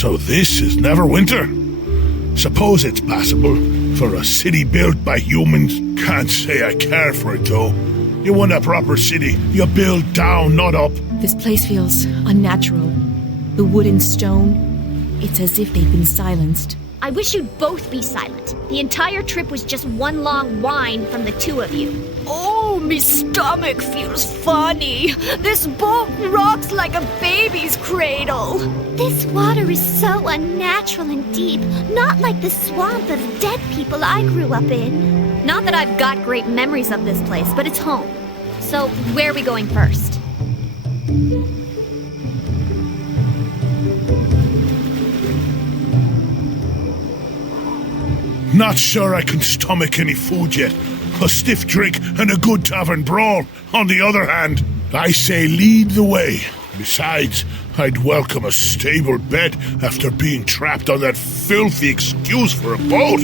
So this is Neverwinter? Suppose it's passable for a city built by humans. Can't say I care for it, though. You want a proper city, you build down, not up. This place feels unnatural. The wood and stone, it's as if they've been silenced. I wish you'd both be silent. The entire trip was just one long whine from the two of you. Oh, me stomach feels funny. This boat rocks like a baby's cradle. This water is so unnatural and deep, not like the swamp of dead people I grew up in. Not that I've got great memories of this place, but it's home. So, where are we going first? Not sure I can stomach any food yet. A stiff drink and a good tavern brawl, on the other hand. I say lead the way. Besides, I'd welcome a stable bed after being trapped on that filthy excuse for a boat.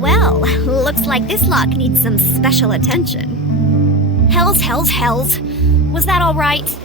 Well, looks like this lock needs some special attention. Hells. Was that all right?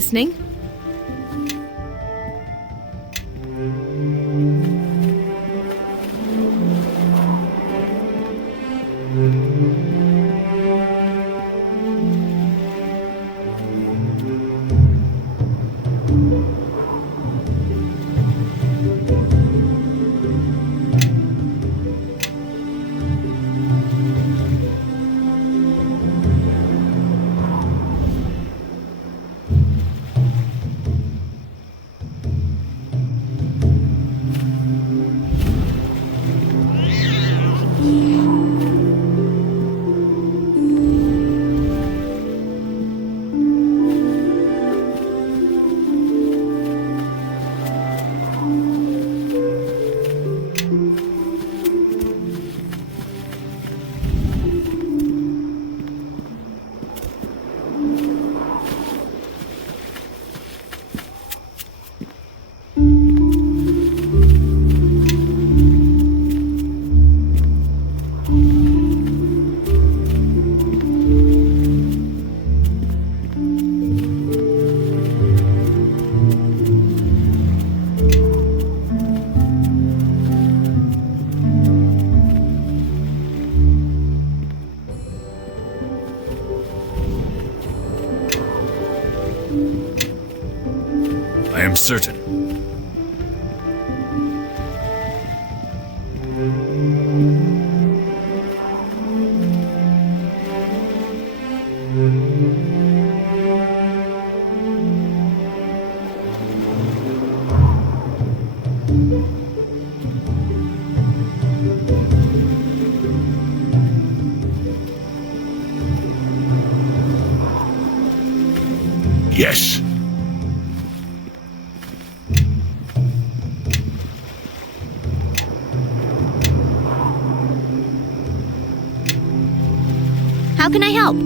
listening. I am certain. Yes. How can I help?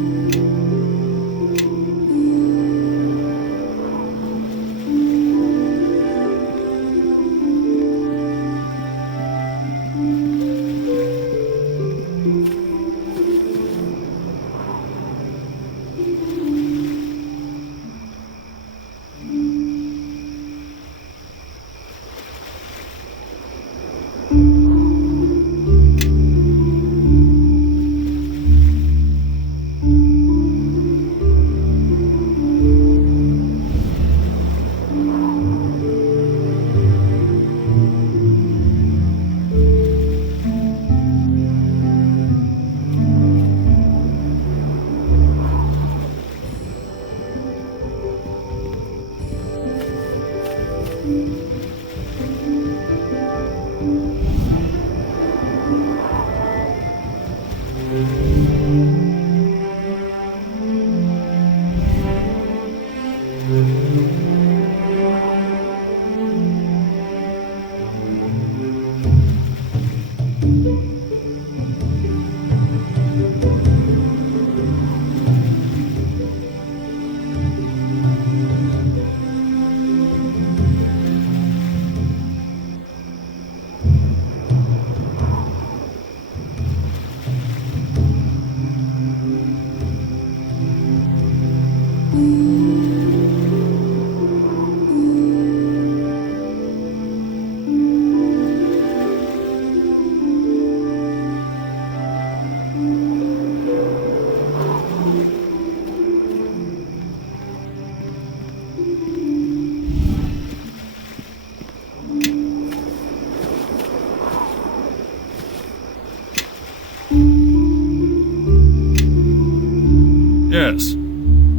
Yes.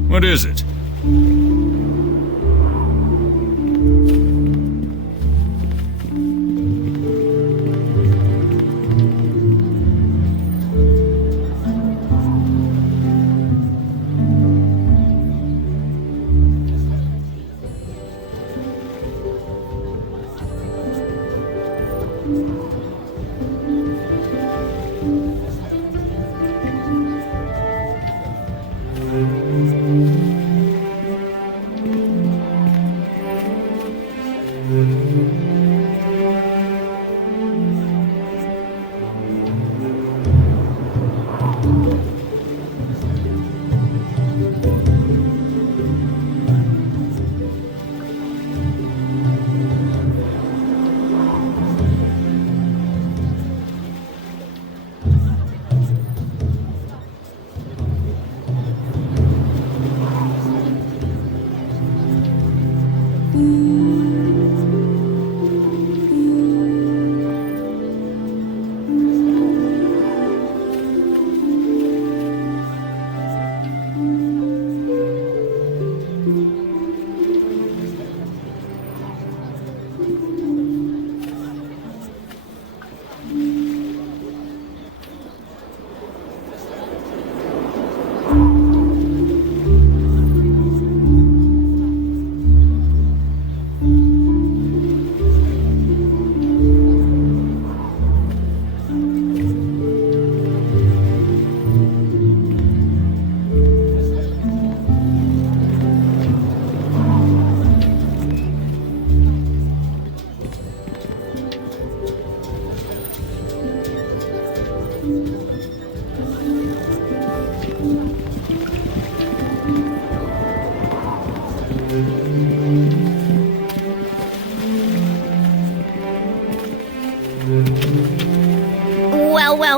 What is it?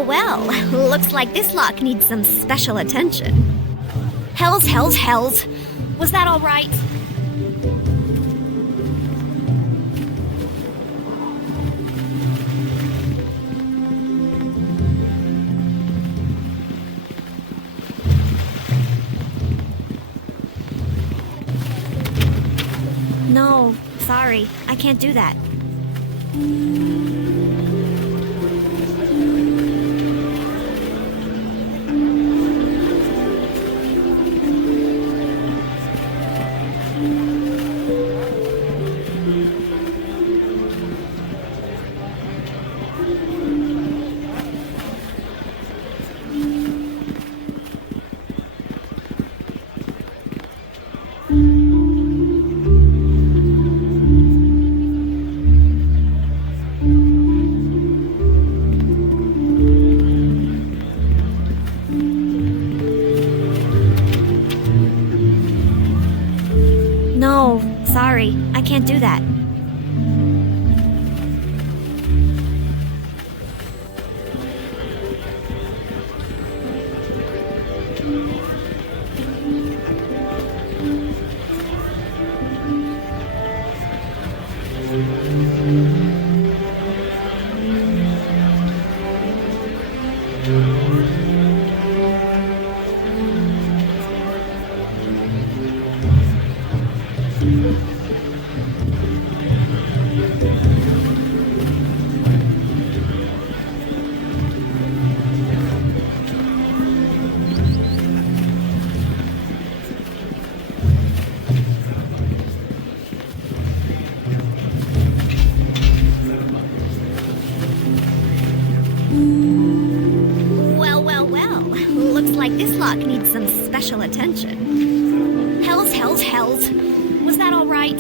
Well. Looks like this lock needs some special attention. Hells. Was that all right? No, sorry. I can't do that. No, sorry. I can't do that. Well. Looks like this lock needs some special attention. Hells. Was that all right?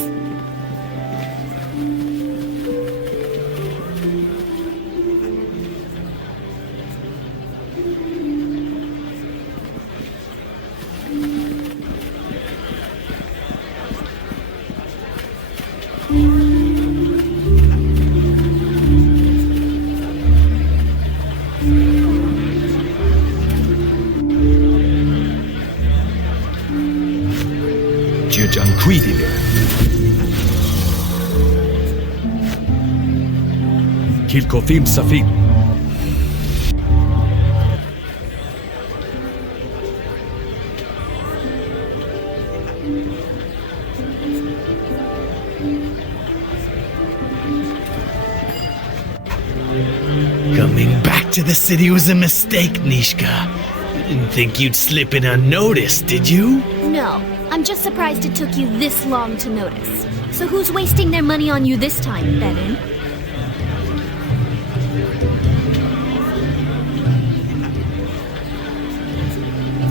Gianquidine. Kilkofim Safin. Coming back to the city was a mistake, Nishka. You didn't think you'd slip in unnoticed, did you? No, I'm just surprised it took you this long to notice. So who's wasting their money on you this time, Benin?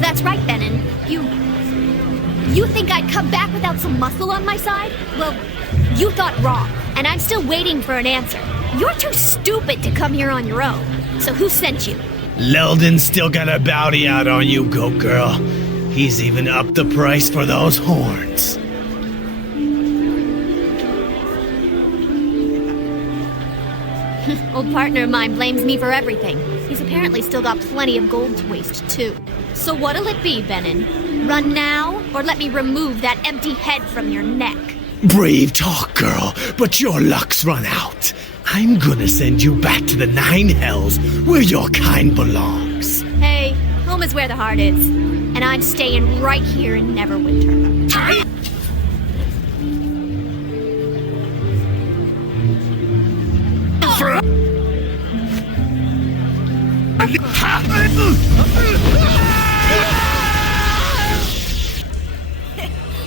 That's right, Benin. You think I'd come back without some muscle on my side? Well, you thought wrong, and I'm still waiting for an answer. You're too stupid to come here on your own. So who sent you? Leldon's still got a bounty out on you, Goat Girl. He's even upped the price for those horns. Old partner of mine blames me for everything. He's apparently still got plenty of gold to waste, too. So what'll it be, Benin? Run now, or let me remove that empty head from your neck? Brave talk, girl, but your luck's run out. I'm gonna send you back to the Nine Hells, where your kind belongs. Hey, home is where the heart is. And I'm staying right here in Neverwinter.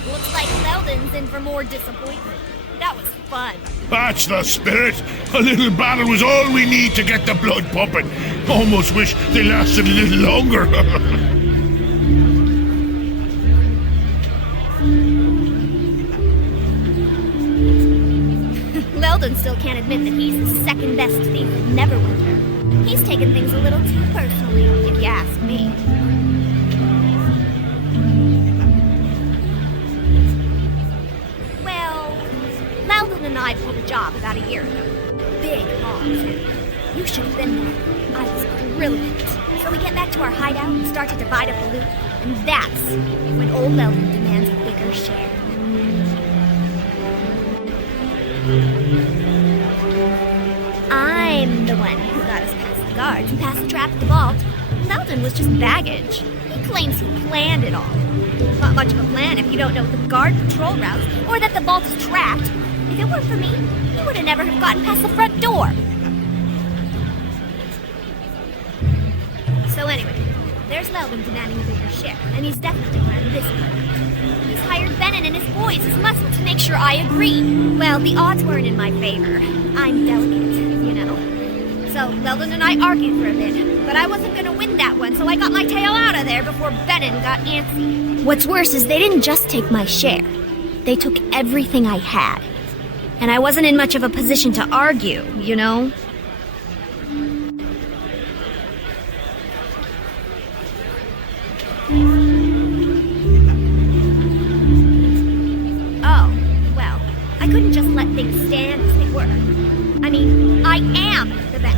Looks like Leldon's in for more disappointment. That was fun. That's the spirit. A little battle was all we need to get the blood pumping. Almost wish they lasted a little longer. Leldon still can't admit that he's the second best thief in Neverwinter. He's taken things a little too personally, if you ask me. Well, Loudon and I pulled a job about a year ago. Big haul, too. You should have been there. I was brilliant. So we get back to our hideout and start to divide up the loot, and that's when old Loudon demands a bigger share. I'm the one who got us past the guards and past the trap at the vault. Loudon was just baggage. He claims he planned it all. Not much of a plan if you don't know the guard patrol routes or that the vault is trapped. If it weren't for me, he would have never have gotten past the front door. So anyway, there's Loudon demanding a bigger share, and he's definitely planned this part. He's hired Benin and his boys as muscle to make sure I agree. Well, the odds weren't in my favor. I'm delicate, you know. So Loudon and I argued for a bit, but I wasn't gonna win that one, so I got my tail out of there before Benin got antsy. What's worse is they didn't just take my share. They took everything I had. And I wasn't in much of a position to argue, you know? Oh, well, I couldn't just let things stand as they were. I mean, I am the best.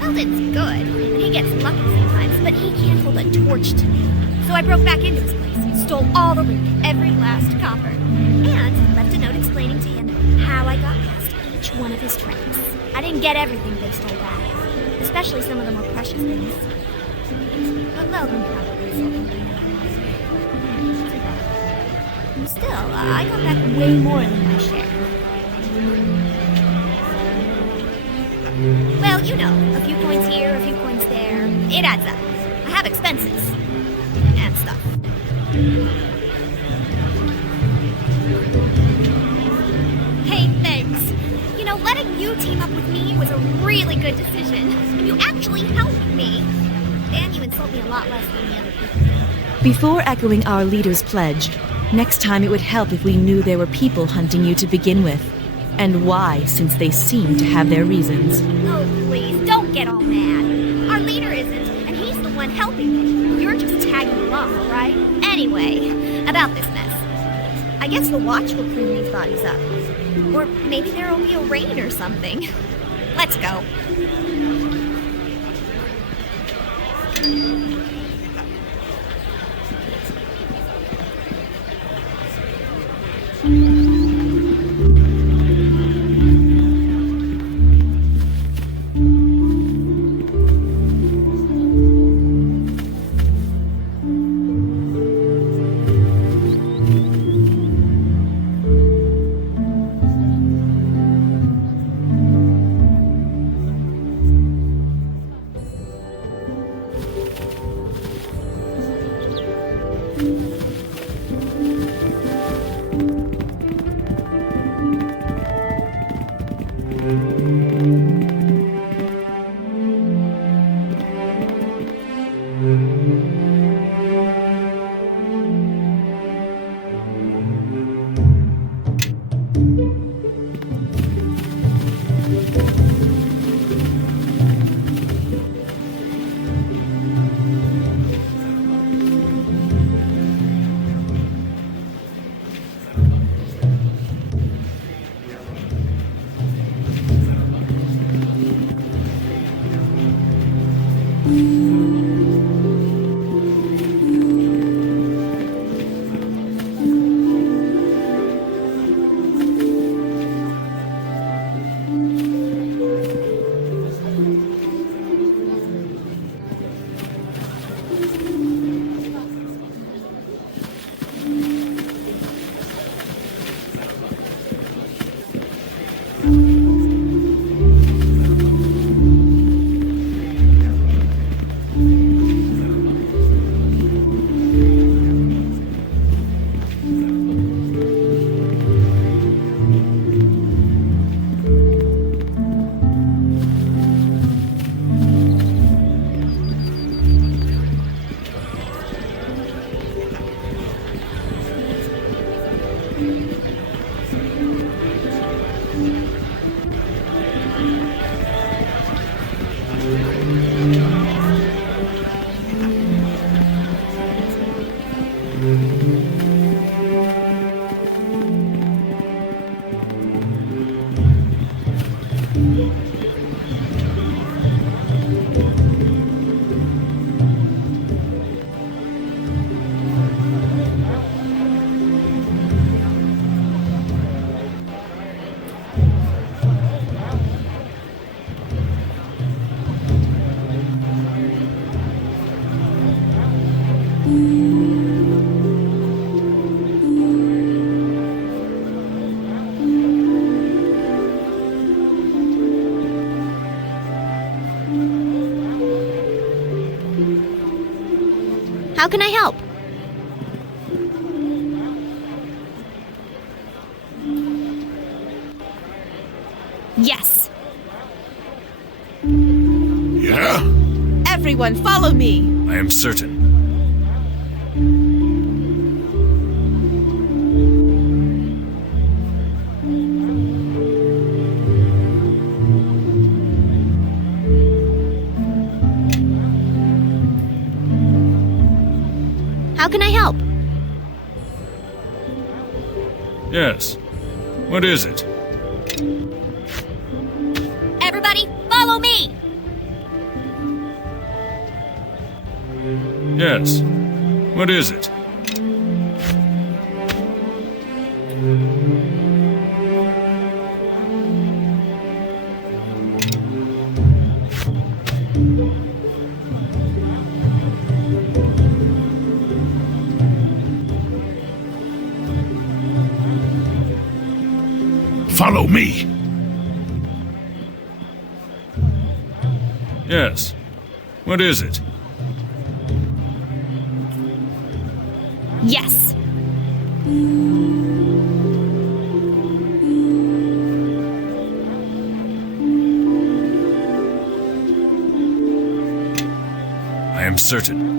Eldon's good, and he gets lucky sometimes, but he can't hold a torch to me. So I broke back into his place, stole all the loot, every last copper, and left a note explaining to him how I got past each one of his traps. I didn't get everything they stole back, especially some of the more precious things. But Loudon probably sold them. Still, I got back way more than my share. Well, you know, a few coins here, a few coins there. It adds up. I have expenses. And stuff. Hey, thanks. You know, letting you team up with me was a really good decision. You actually helped me. And you insult me a lot less than the other people. Before echoing our leader's pledge, next time it would help if we knew there were people hunting you to begin with. And why, since they seem to have their reasons. Oh, please, don't get all mad. Our leader isn't, and he's the one helping me. You're just tagging along, all right? Anyway, about this mess. I guess the watch will clean these bodies up. Or maybe there'll be a raid or something. Let's go. How can I help? Yes. Yeah? Everyone, follow me! I am certain. How can I help? Yes. What is it? Everybody, follow me! Yes. What is it? Follow me. Yes. What is it? Yes. I am certain.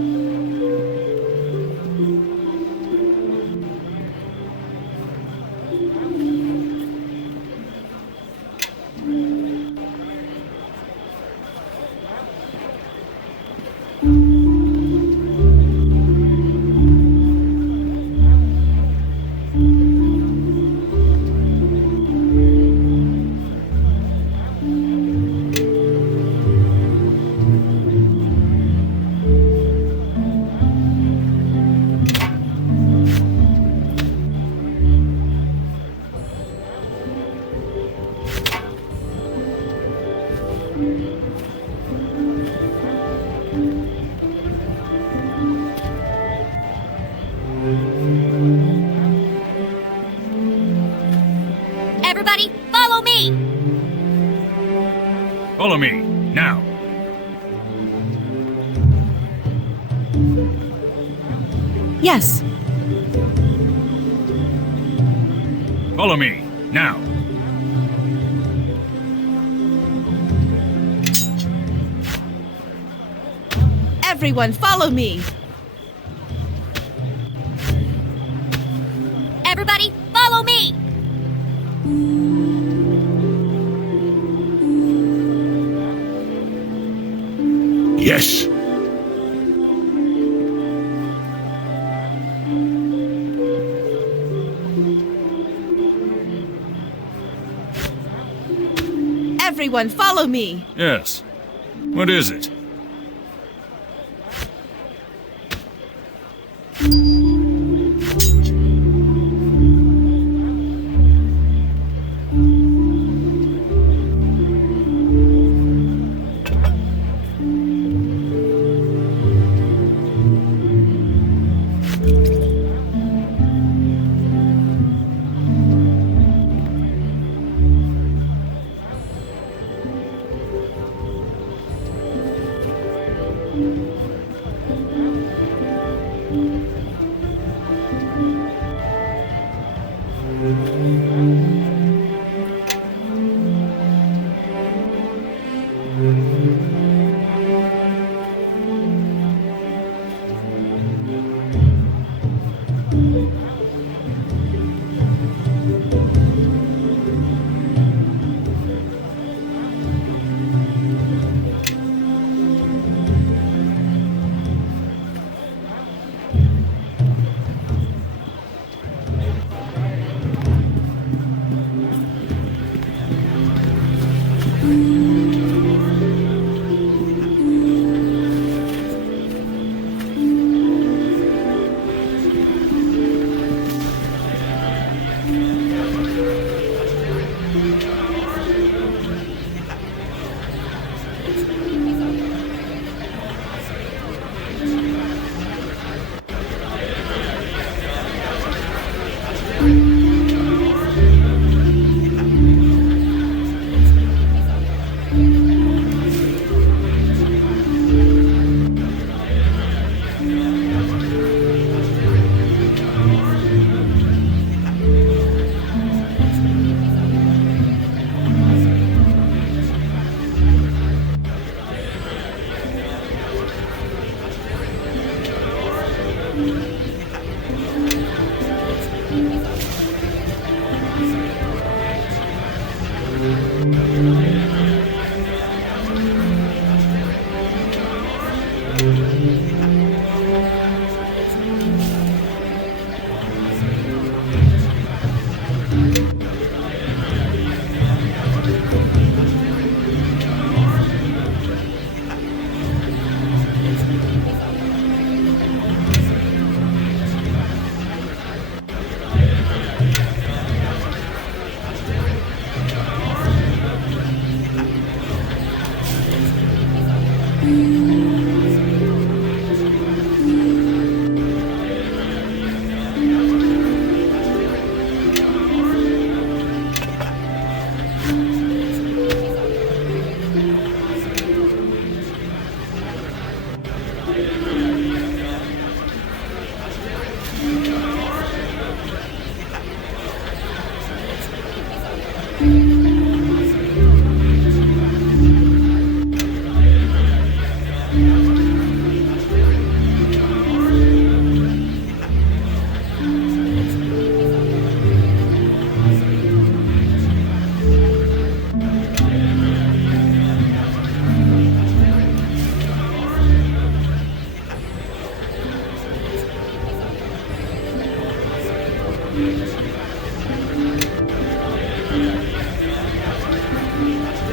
Everybody, follow me! Follow me, now. Yes. Follow me, now. Everyone, follow me! Everybody, follow me! Yes. Everyone, follow me! Yes. What is it?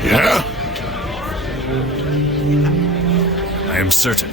Yeah? I am certain.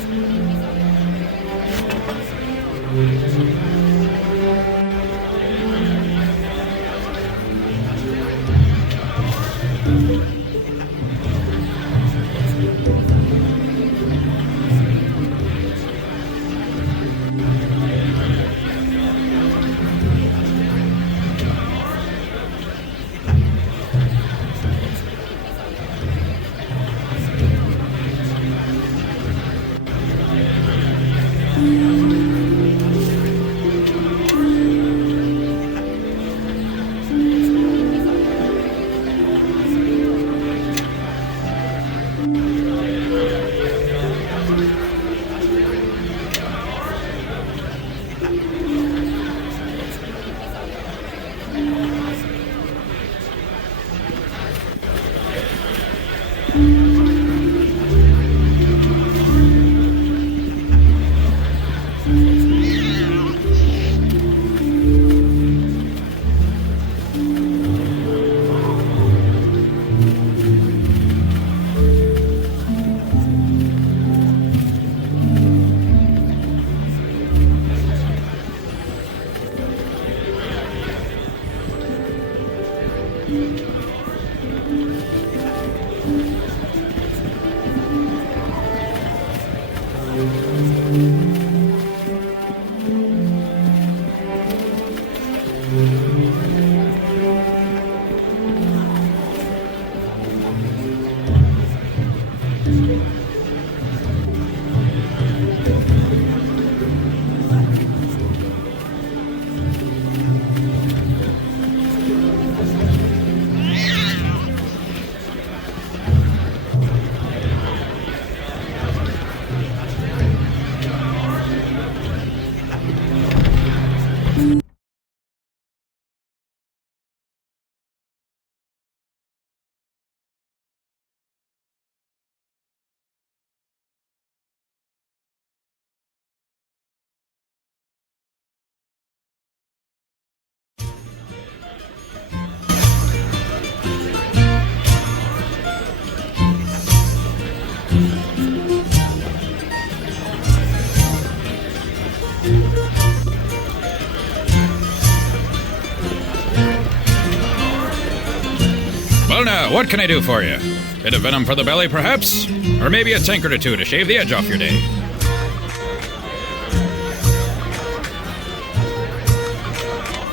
Well now, what can I do for you? Bit of venom for the belly, perhaps? Or maybe a tankard or two to shave the edge off your day?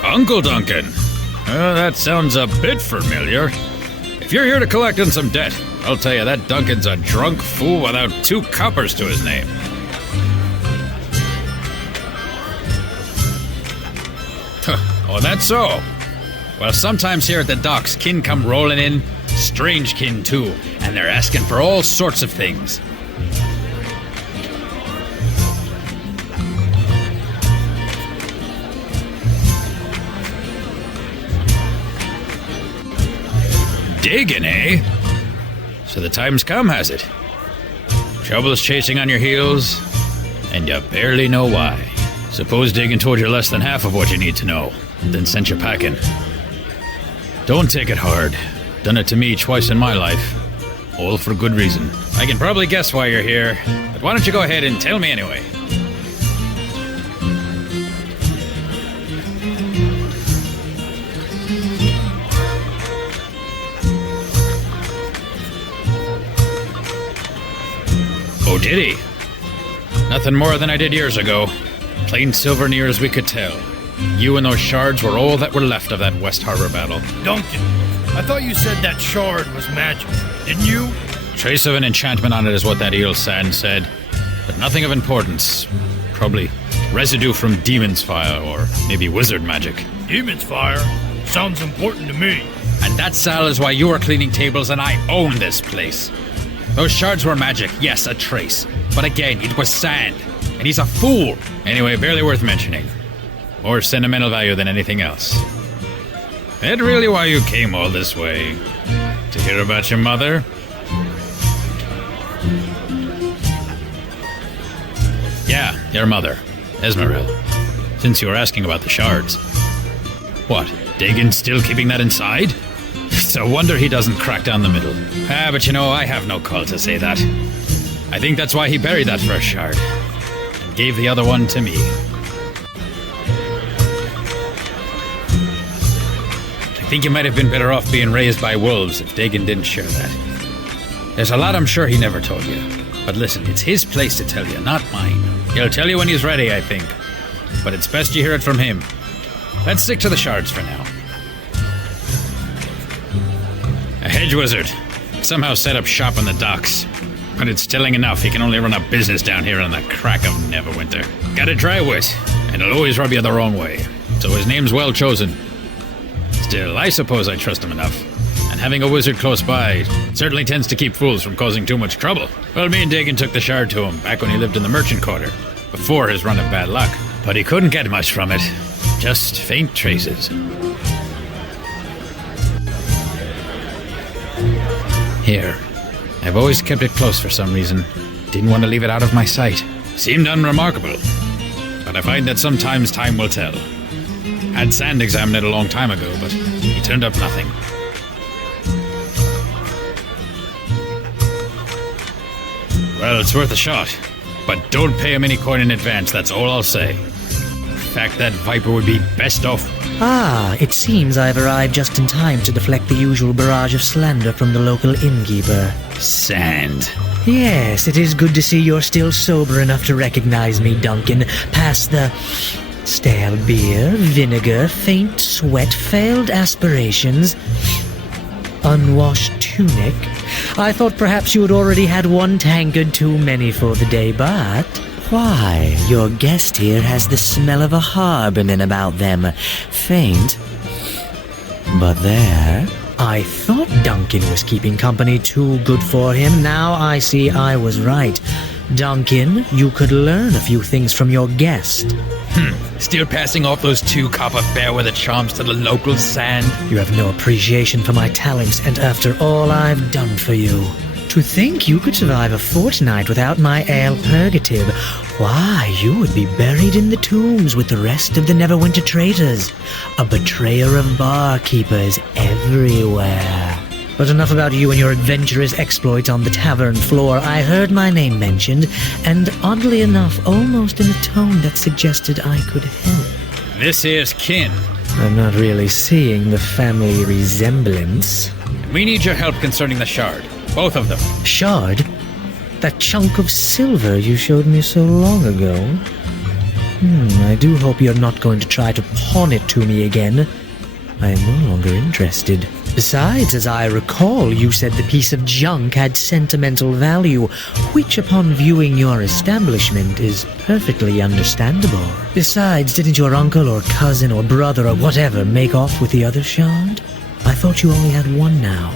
Uncle Duncan. That sounds a bit familiar. If you're here to collect on some debt, I'll tell you that Duncan's a drunk fool without 2 coppers to his name. Oh, that's so? Well, sometimes here at the docks, kin come rolling in, strange kin too, and they're asking for all sorts of things. Digging, eh? So the time's come, has it? Trouble's chasing on your heels, and you barely know why. Suppose Dagan told you less than half of what you need to know, then sent you packing. Don't take it hard. Done it to me twice in my life. All for good reason. I can probably guess why you're here, but why don't you go ahead and tell me anyway? Oh, did he? Nothing more than I did years ago. Plain silver near as we could tell. You and those shards were all that were left of that West Harbor battle. Duncan, I thought you said that shard was magic, didn't you? Trace of an enchantment on it is what that eel sand said, but nothing of importance. Probably residue from demon's fire, or maybe wizard magic. Demon's fire? Sounds important to me. And that, Sal, is why you are cleaning tables and I own this place. Those shards were magic, yes, a trace. But again, it was sand, and he's a fool. Anyway, barely worth mentioning. More sentimental value than anything else. That really why you came all this way? To hear about your mother? Yeah, your mother, Esmeralda. Since you were asking about the shards. What, Dagan's still keeping that inside? It's a wonder he doesn't crack down the middle. But you know, I have no call to say that. I think that's why he buried that first shard. And gave the other one to me. I think you might have been better off being raised by wolves if Dagan didn't share that. There's a lot I'm sure he never told you. But listen, it's his place to tell you, not mine. He'll tell you when he's ready, I think. But it's best you hear it from him. Let's stick to the shards for now. A hedge wizard. Somehow set up shop on the docks. But it's telling enough he can only run a business down here on the crack of Neverwinter. Got a dry wit, and he'll always rub you the wrong way. So his name's well chosen. Still, I suppose I trust him enough. And having a wizard close by certainly tends to keep fools from causing too much trouble. Well, me and Dagan took the shard to him back when he lived in the merchant quarter, before his run of bad luck. But he couldn't get much from it. Just faint traces. Here. I've always kept it close for some reason. Didn't want to leave it out of my sight. Seemed unremarkable. But I find that sometimes time will tell. Had Sand examined it a long time ago, but he turned up nothing. Well, it's worth a shot. But don't pay him any coin in advance, that's all I'll say. In fact, that viper would be best off. Ah, it seems I've arrived just in time to deflect the usual barrage of slander from the local innkeeper. Sand. Yes, it is good to see you're still sober enough to recognize me, Duncan. Past the stale beer, vinegar, faint sweat, failed aspirations, unwashed tunic. I thought perhaps you had already had one tankard too many for the day, but... Why, your guest here has the smell of a harbourman about them. Faint, but there. I thought Duncan was keeping company too good for him. Now I see I was right. Duncan, you could learn a few things from your guest. Still passing off those 2 copper fairweather charms to the local Sand? You have no appreciation for my talents, and after all I've done for you. To think you could survive a fortnight without my ale purgative. Why, you would be buried in the tombs with the rest of the Neverwinter traitors. A betrayer of barkeepers everywhere. But enough about you and your adventurous exploits on the tavern floor. I heard my name mentioned, and oddly enough, almost in a tone that suggested I could help. This here's kin. I'm not really seeing the family resemblance. We need your help concerning the shard. Both of them. Shard? That chunk of silver you showed me so long ago? I do hope you're not going to try to pawn it to me again. I am no longer interested. Besides, as I recall, you said the piece of junk had sentimental value, which upon viewing your establishment is perfectly understandable. Besides, didn't your uncle or cousin or brother or whatever make off with the other shard? I thought you only had one now.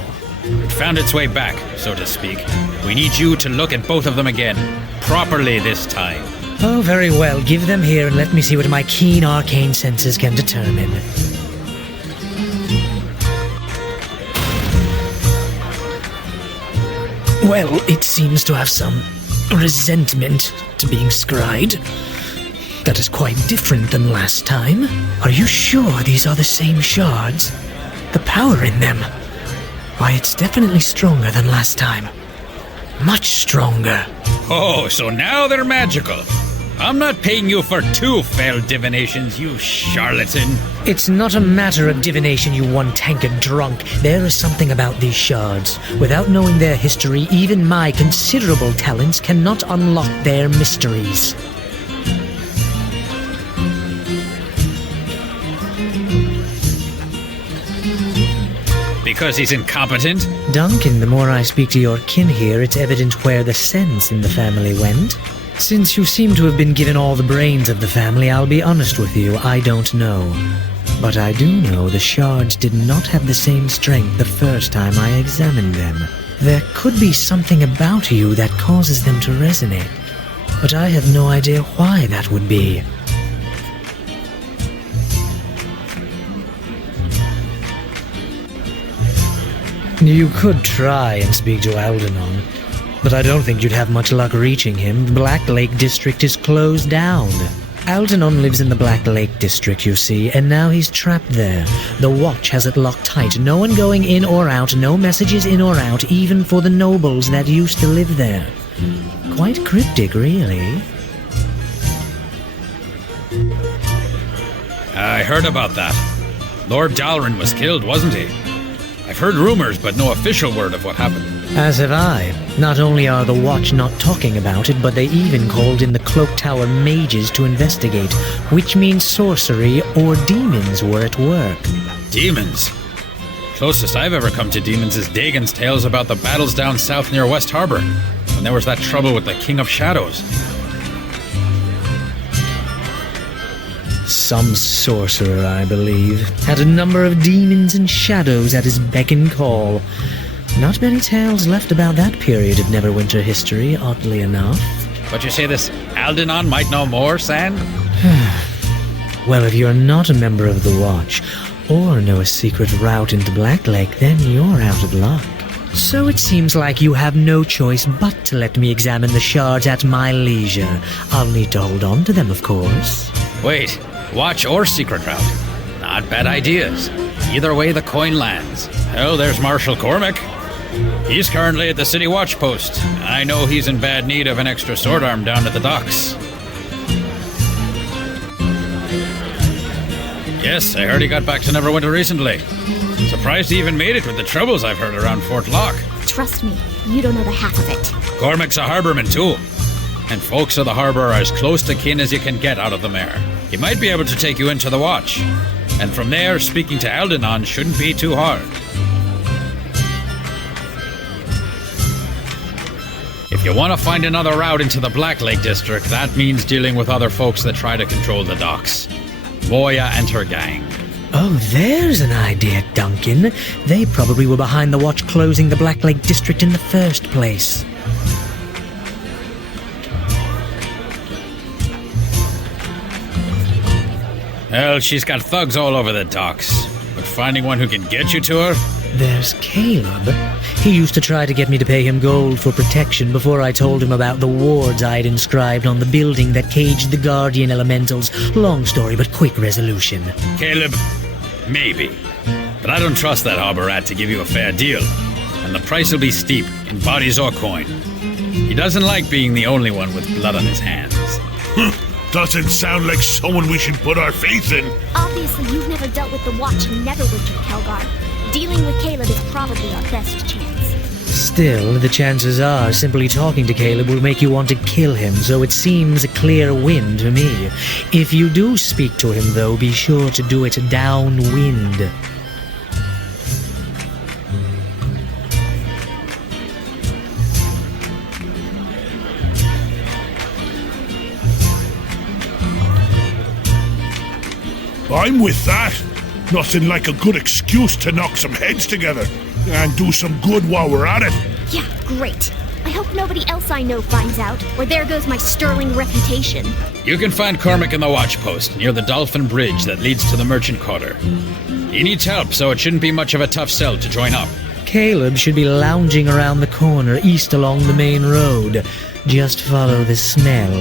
It found its way back, so to speak. We need you to look at both of them again. Properly this time. Oh, very well. Give them here and let me see what my keen arcane senses can determine. Well, it seems to have some resentment to being scryed. That is quite different than last time. Are you sure these are the same shards? The power in them. Why, it's definitely stronger than last time. Much stronger. Oh, so now they're magical. I'm not paying you for 2 failed divinations, you charlatan. It's not a matter of divination, you one-tankard drunk. There is something about these shards. Without knowing their history, even my considerable talents cannot unlock their mysteries. Because he's incompetent? Duncan, the more I speak to your kin here, it's evident where the sense in the family went. Since you seem to have been given all the brains of the family, I'll be honest with you, I don't know. But I do know the shards did not have the same strength the first time I examined them. There could be something about you that causes them to resonate, but I have no idea why that would be. You could try and speak to Aldenon, but I don't think you'd have much luck reaching him. The Black Lake District is closed down. Aldenon lives in the Black Lake District, you see, and now he's trapped there. The Watch has it locked tight. No one going in or out, no messages in or out, even for the nobles that used to live there. Quite cryptic, really. I heard about that. Lord Dalrin was killed, wasn't he? I've heard rumors, but no official word of what happened. As have I. Not only are the Watch not talking about it, but they even called in the Cloak Tower mages to investigate, which means sorcery or demons were at work. Demons? Closest I've ever come to demons is Dagon's tales about the battles down south near West Harbor, when there was that trouble with the King of Shadows. Some sorcerer, I believe, had a number of demons and shadows at his beck and call. Not many tales left about that period of Neverwinter history, oddly enough. But you say this Aldenon might know more, Sand? Well, if you're not a member of the Watch, or know a secret route into Black Lake, then you're out of luck. So it seems like you have no choice but to let me examine the shards at my leisure. I'll need to hold on to them, of course. Wait, Watch or secret route? Not bad ideas. Either way, the coin lands. Hell, there's Marshal Cormac. He's currently at the city watch post. I know he's in bad need of an extra sword arm down at the docks. Yes, I heard he got back to Neverwinter recently. Surprised he even made it with the troubles I've heard around Fort Locke. Trust me, you don't know the half of it. Cormac's a harborman too. And folks of the harbor are as close to kin as you can get out of the mare. He might be able to take you into the watch. And from there, speaking to Aldenon shouldn't be too hard. If you want to find another route into the Black Lake District, that means dealing with other folks that try to control the docks. Moya and her gang. Oh, there's an idea, Duncan. They probably were behind the Watch closing the Black Lake District in the first place. Well, she's got thugs all over the docks. But finding one who can get you to her? There's Caleb. He used to try to get me to pay him gold for protection before I told him about the wards I'd inscribed on the building that caged the Guardian Elementals. Long story, but quick resolution. Caleb, maybe. But I don't trust that harbor rat to give you a fair deal. And the price will be steep, in bodies or coin. He doesn't like being the only one with blood on his hands. Doesn't sound like someone we should put our faith in. Obviously, you've never dealt with the Watch in Neverwinter, Kelgar. Dealing with Caleb is probably our best chance. Still, the chances are simply talking to Caleb will make you want to kill him, so it seems a clear win to me. If you do speak to him, though, be sure to do it downwind. I'm with that. Nothing like a good excuse to knock some heads together and do some good while we're at it. Yeah, great. I hope nobody else I know finds out, or there goes my sterling reputation. You can find Cormac in the watch post near the Dolphin Bridge that leads to the Merchant Quarter. He needs help, so it shouldn't be much of a tough sell to join up. Caleb should be lounging around the corner east along the main road. Just follow the smell.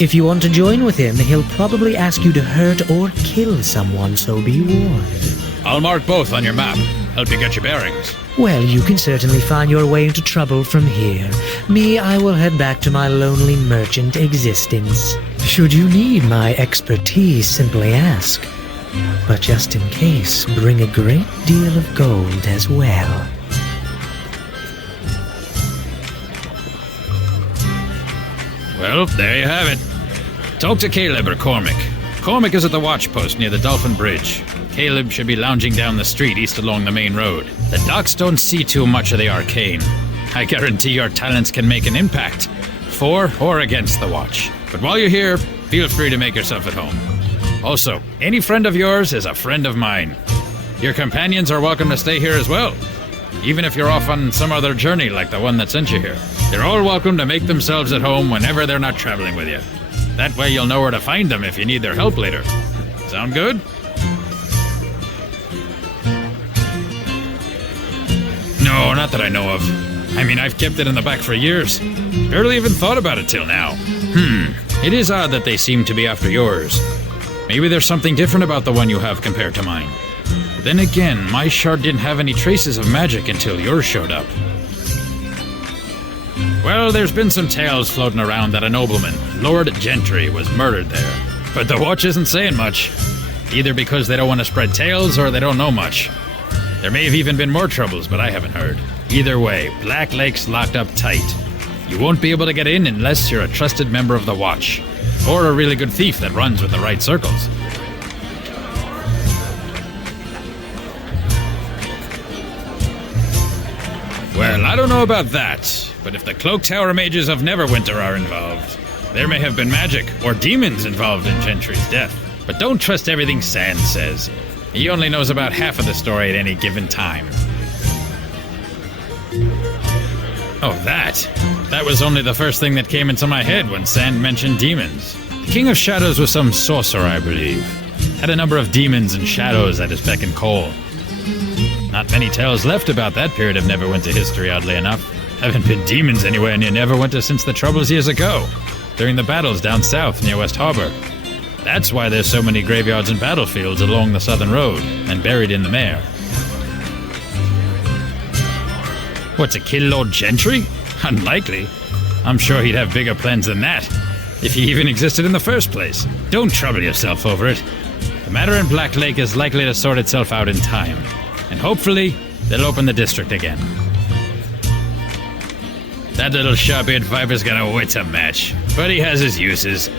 If you want to join with him, he'll probably ask you to hurt or kill someone, so be warned. I'll mark both on your map. Help you get your bearings. Well, you can certainly find your way into trouble from here. Me, I will head back to my lonely merchant existence. Should you need my expertise, simply ask. But just in case, bring a great deal of gold as well. Well, there you have it. Talk to Caleb or Cormac. Cormac is at the watch post near the Dolphin Bridge. Caleb should be lounging down the street east along the main road. The docks don't see too much of the arcane. I guarantee your talents can make an impact, for or against the watch. But while you're here, feel free to make yourself at home. Also, any friend of yours is a friend of mine. Your companions are welcome to stay here as well, even if you're off on some other journey like the one that sent you here. They're all welcome to make themselves at home whenever they're not traveling with you. That way you'll know where to find them if you need their help later. Sound good? No, not that I know of. I mean, I've kept it in the back for years. Barely even thought about it till now. It is odd that they seem to be after yours. Maybe there's something different about the one you have compared to mine. But then again, my shard didn't have any traces of magic until yours showed up. Well, there's been some tales floating around that a nobleman, Lord Gentry, was murdered there. But the watch isn't saying much. Either because they don't want to spread tales or they don't know much. There may have even been more troubles, but I haven't heard. Either way, Black Lake's locked up tight. You won't be able to get in unless you're a trusted member of the watch. Or a really good thief that runs with the right circles. Well, I don't know about that, but if the Cloak Tower mages of Neverwinter are involved, there may have been magic or demons involved in Gentry's death. But don't trust everything Sand says. He only knows about half of the story at any given time. Oh, that was only the first thing that came into my head when Sand mentioned demons. The King of Shadows was some sorcerer, I believe. Had a number of demons and shadows at his beck and call. Not many tales left about that period of Neverwinter history, oddly enough. Haven't been demons anywhere near Neverwinter since the Troubles years ago, during the battles down south near West Harbor. That's why there's so many graveyards and battlefields along the southern road, and buried in the mare. What, to kill Lord Gentry? Unlikely. I'm sure he'd have bigger plans than that, if he even existed in the first place. Don't trouble yourself over it. The matter in Black Lake is likely to sort itself out in time, and hopefully, they'll open the district again. That little sharp-eared viper's got a wit to match, but he has his uses.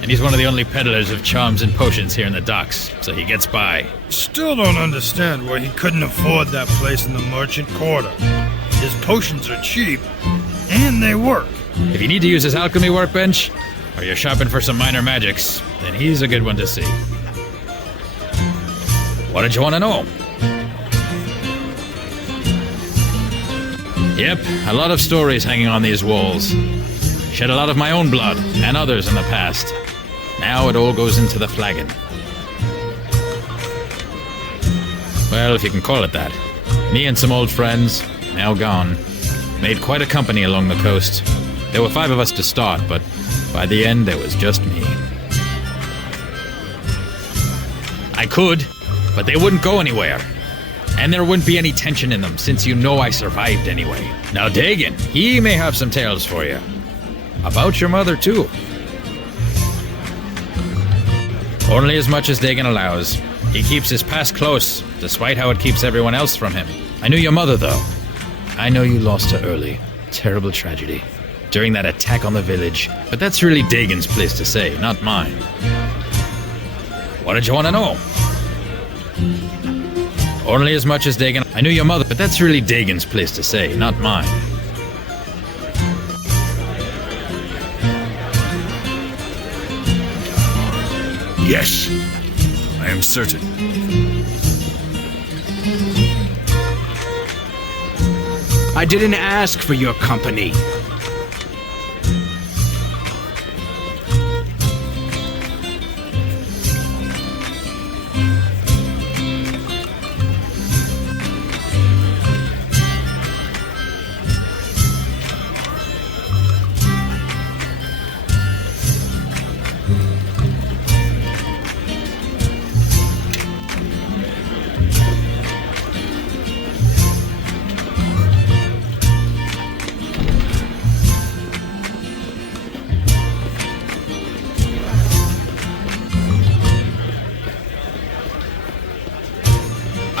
And he's one of the only peddlers of charms and potions here in the docks, so he gets by. Still don't understand why he couldn't afford that place in the merchant quarter. His potions are cheap, and they work. If you need to use his alchemy workbench, or you're shopping for some minor magics, then he's a good one to see. What did you want to know? Yep, a lot of stories hanging on these walls. Shed a lot of my own blood, and others in the past. Now it all goes into the flagon. Well, if you can call it that. Me and some old friends, now gone, made quite a company along the coast. There were 5 of us to start, but by the end there was just me. I could, but they wouldn't go anywhere. And there wouldn't be any tension in them, since you know I survived anyway. Now Dagon, he may have some tales for you. About your mother, too. Only as much as Dagon allows. He keeps his past close, despite how it keeps everyone else from him. I knew your mother, though. I know you lost her early. Terrible tragedy. During that attack on the village. But that's really Dagon's place to say, not mine. What did you want to know? Only as much as Dagon. I knew your mother, but that's really Dagon's place to say, not mine. Yes, I am certain. I didn't ask for your company.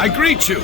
I greet you.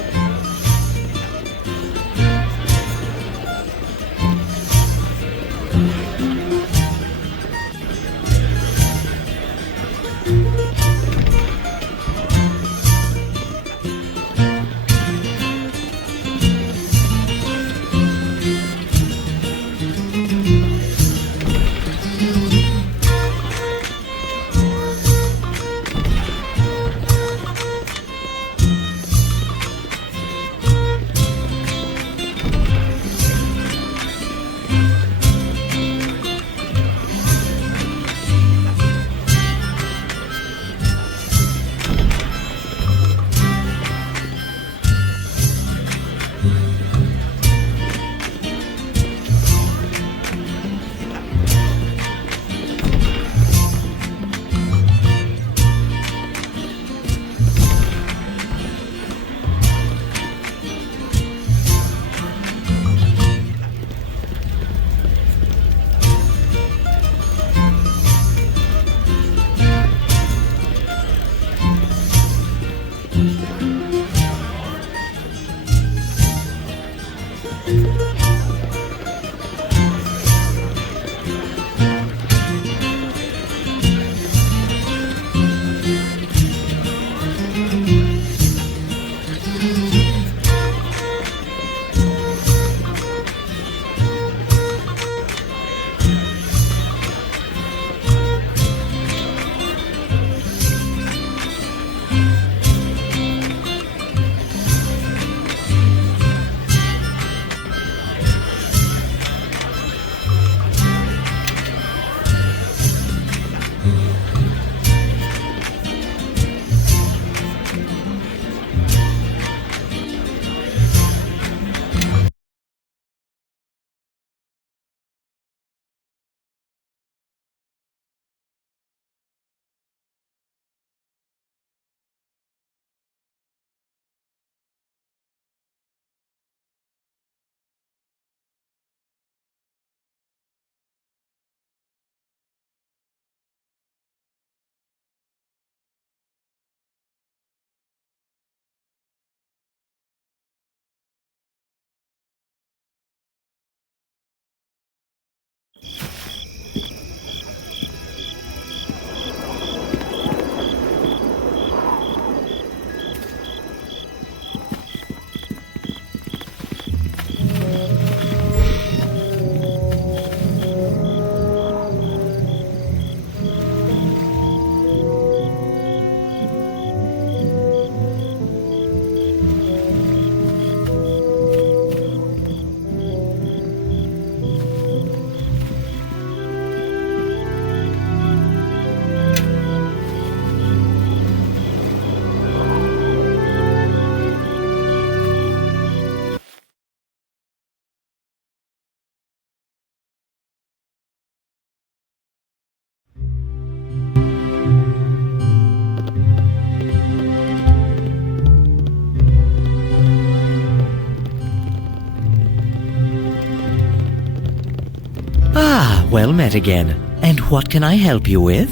Ah, well met again. And what can I help you with?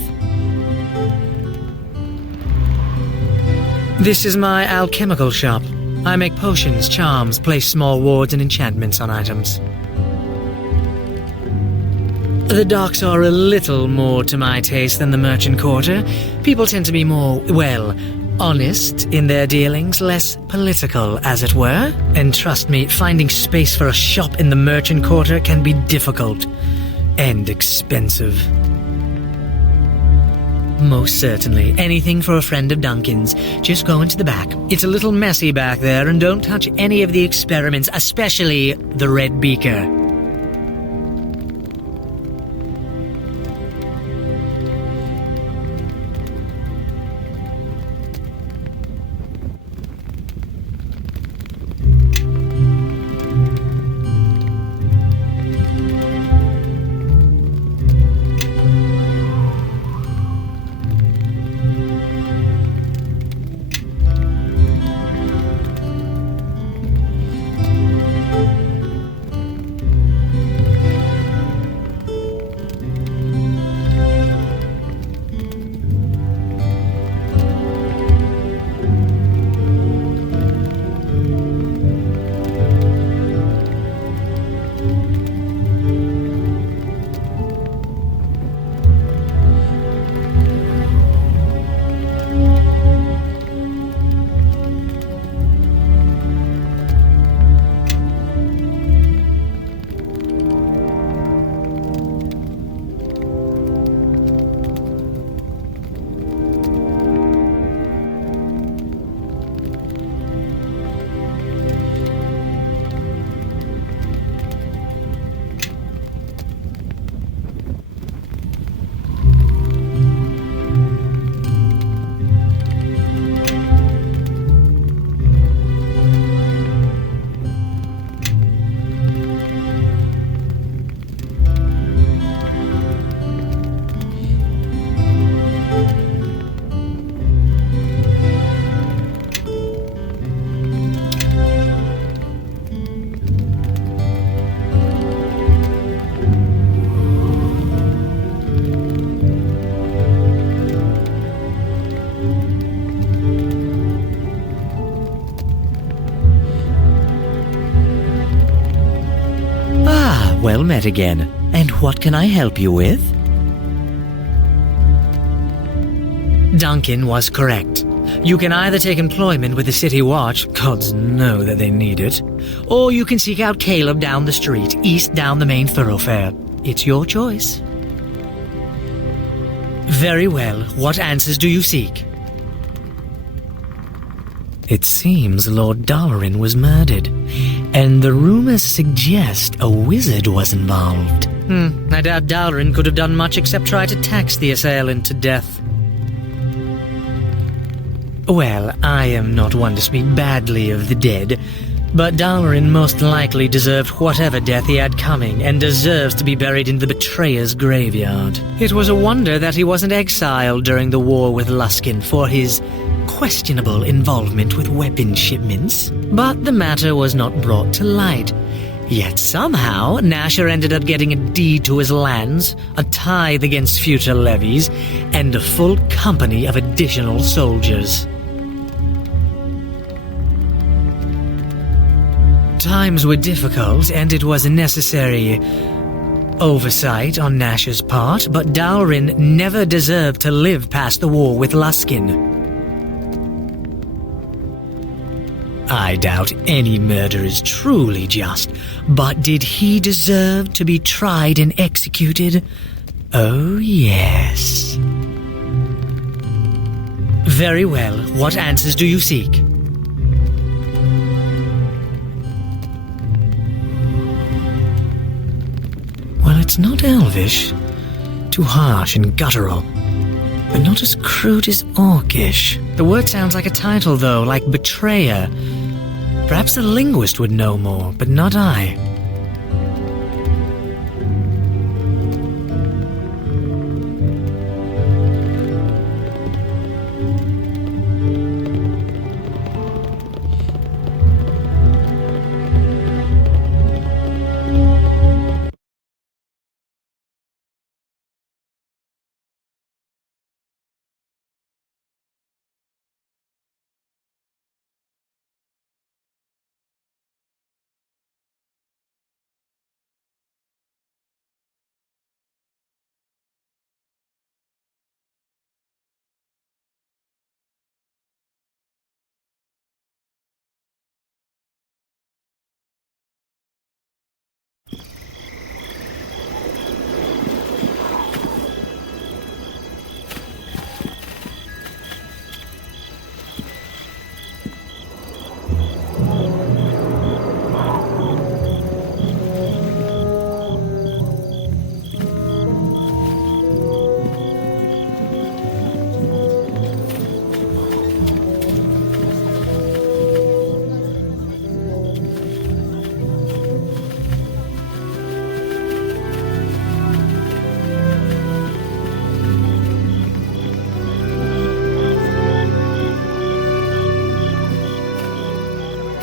This is my alchemical shop. I make potions, charms, place small wards and enchantments on items. The docks are a little more to my taste than the merchant quarter. People tend to be more, well, honest in their dealings, less political, as it were. And trust me, finding space for a shop in the merchant quarter can be difficult and expensive. Most certainly. Anything for a friend of Duncan's. Just go into the back. It's a little messy back there, and don't touch any of the experiments, especially the red beaker. met again. And what can I help you with? Duncan was correct. You can either take employment with the City Watch, gods know that they need it, or you can seek out Caleb down the street, east down the main thoroughfare. It's your choice. Very well. What answers do you seek? It seems Lord Dalaran was murdered, and the rumors suggest a wizard was involved. I doubt Dalaran could have done much except try to tax the assailant to death. Well, I am not one to speak badly of the dead, but Dalaran most likely deserved whatever death he had coming, and deserves to be buried in the betrayer's graveyard. It was a wonder that he wasn't exiled during the war with Luskin for his questionable involvement with weapon shipments, but the matter was not brought to light. Yet somehow, Nasher ended up getting a deed to his lands, a tithe against future levies, and a full company of additional soldiers. Times were difficult, and it was a necessary oversight on Nasher's part, but Dalaran never deserved to live past the war with Luskin. I doubt any murder is truly just, but did he deserve to be tried and executed? Oh, yes. Very well. What answers do you seek? Well, it's not elvish. Too harsh and guttural. But not as crude as orcish. The word sounds like a title, though, like betrayer. Perhaps the linguist would know more, but not I.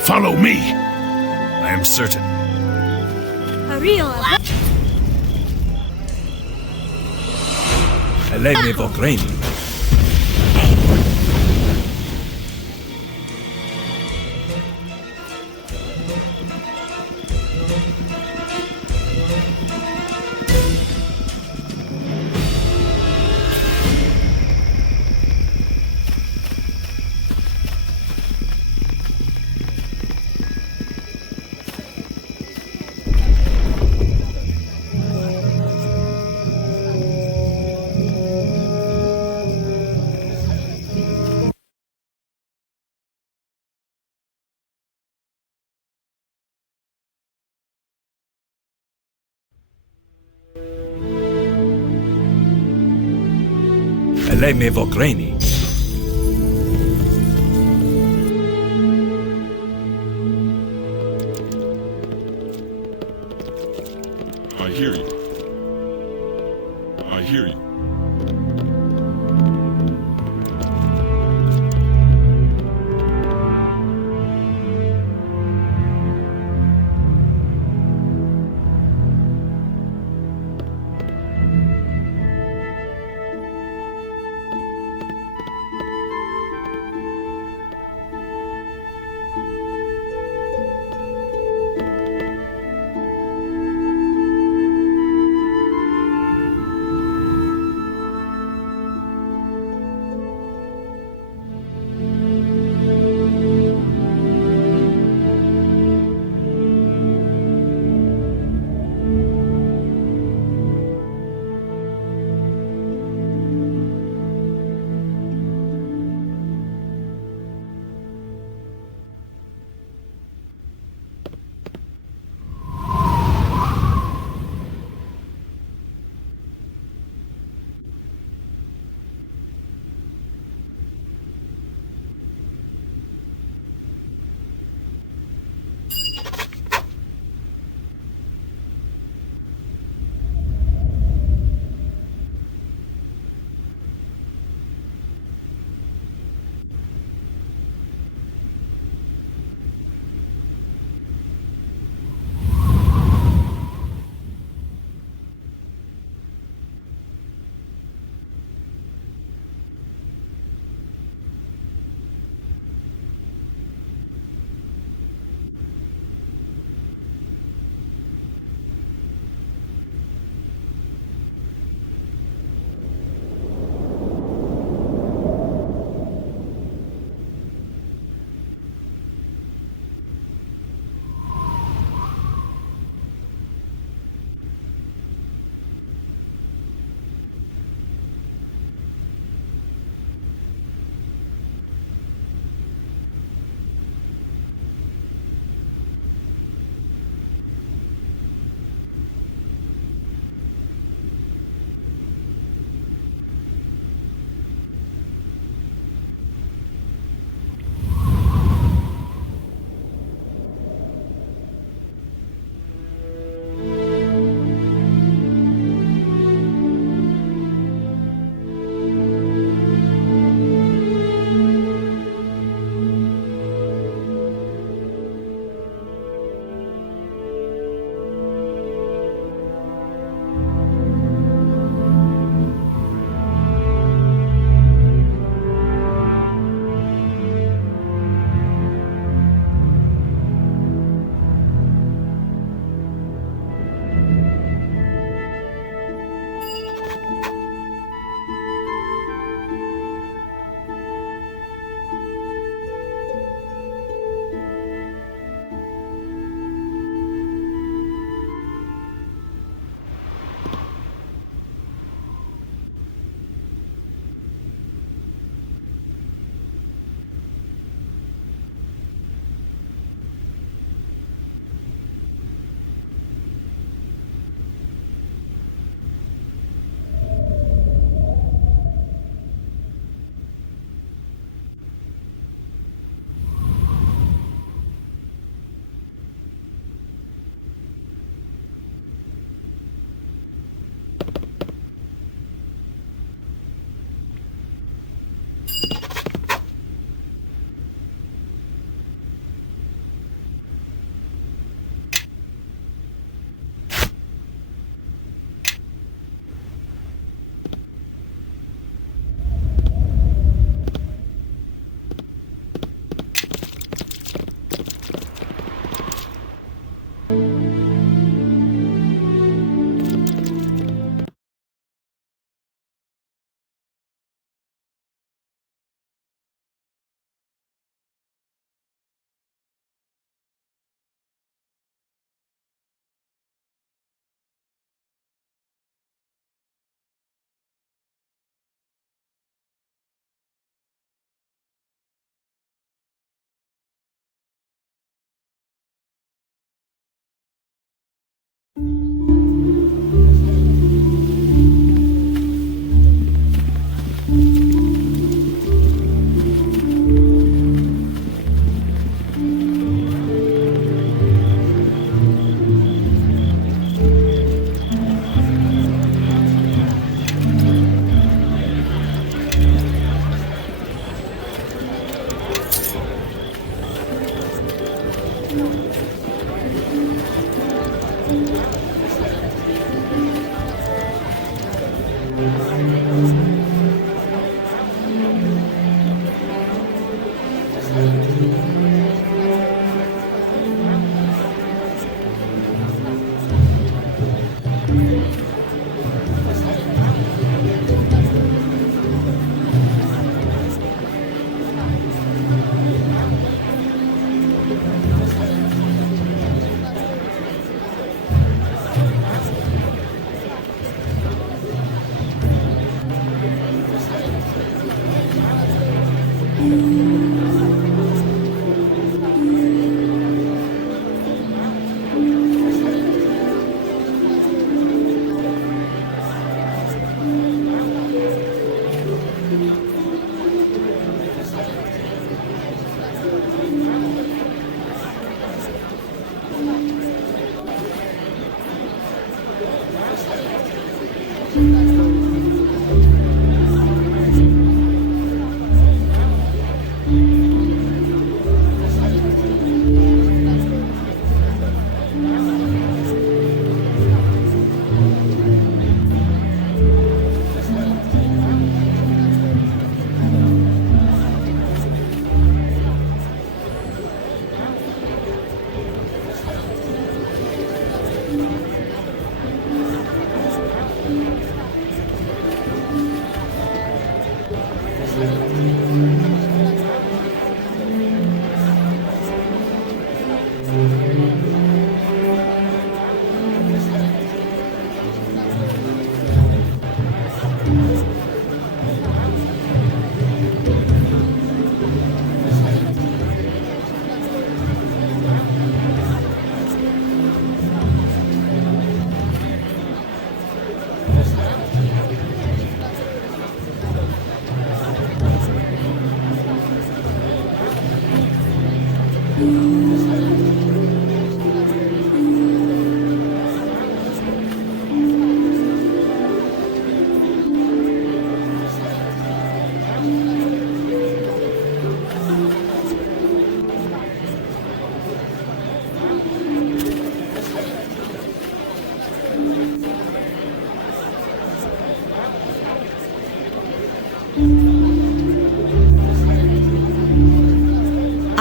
Follow me. I am certain. Eleme Vogreni. Eleme Vogreni. I hear you. I hear you.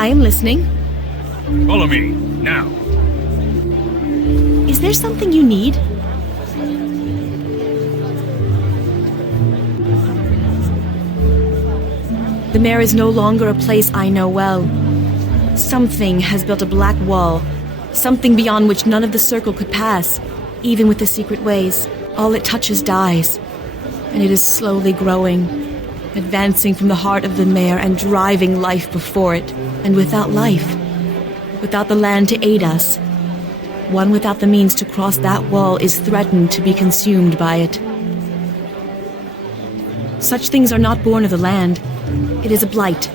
I am listening. Follow me, now. Is there something you need? The Mare is no longer a place I know well. Something has built a black wall, something beyond which none of the Circle could pass, even with the secret ways. All it touches dies, and it is slowly growing, advancing from the heart of the Mare and driving life before it. And without life, without the land to aid us, one without the means to cross that wall is threatened to be consumed by it. Such things are not born of the land. It is a blight,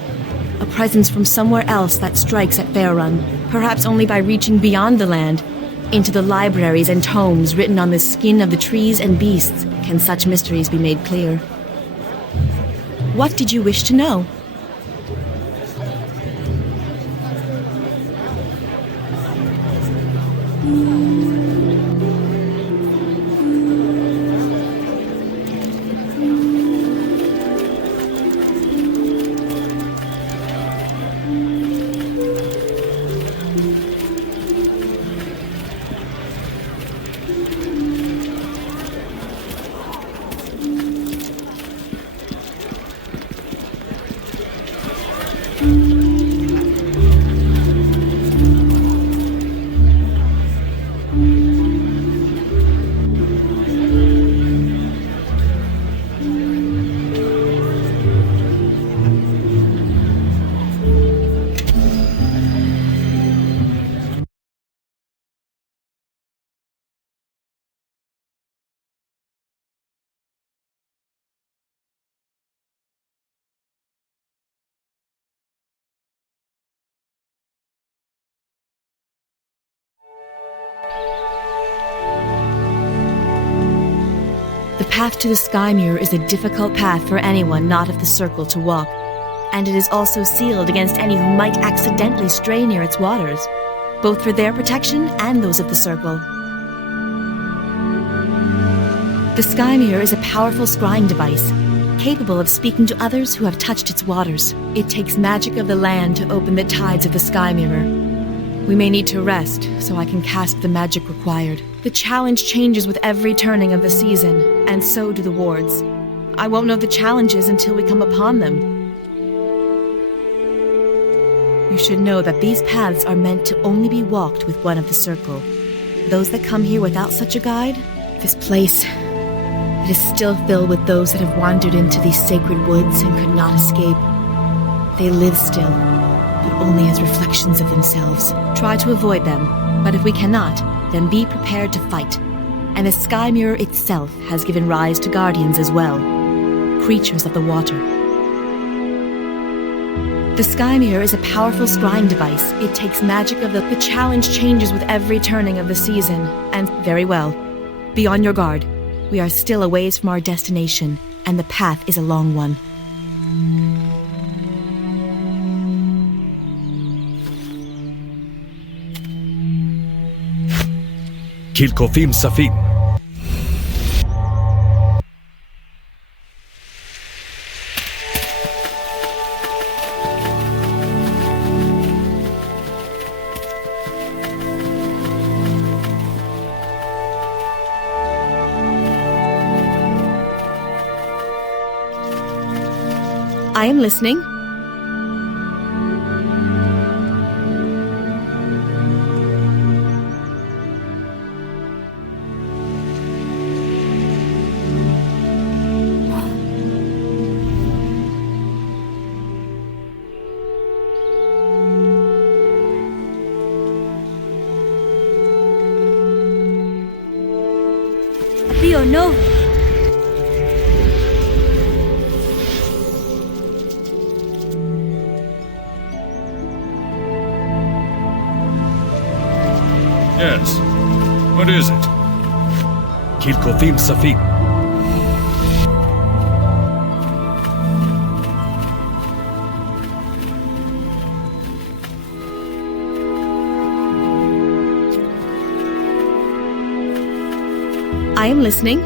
a presence from somewhere else that strikes at Faerun, perhaps only by reaching beyond the land, into the libraries and tomes written on the skin of the trees and beasts can such mysteries be made clear. What did you wish to know? path to the Sky Mirror is a difficult path for anyone not of the Circle to walk, and it is also sealed against any who might accidentally stray near its waters, both for their protection and those of the Circle. The Sky Mirror is a powerful scrying device, capable of speaking to others who have touched its waters. It takes magic of the land to open the tides of the Sky Mirror. We may need to rest, so I can cast the magic required. The challenge changes with every turning of the season, and so do the wards. I won't know the challenges until we come upon them. You should know that these paths are meant to only be walked with one of the Circle. Those that come here without such a guide, this place, it is still filled with those that have wandered into these sacred woods and could not escape. They live still, but only as reflections of themselves. Try to avoid them, but if we cannot, then be prepared to fight. And the Sky Mirror itself has given rise to guardians as well, creatures of the water. The Sky Mirror is a powerful scrying device. It takes magic of the challenge changes with every turning of the season, and very well. Be on your guard. We are still a ways from our destination, and the path is a long one. Kilkofim Safin. I am listening. Rio Nova. Yes. What is it? Kilkofim Safin. I am listening.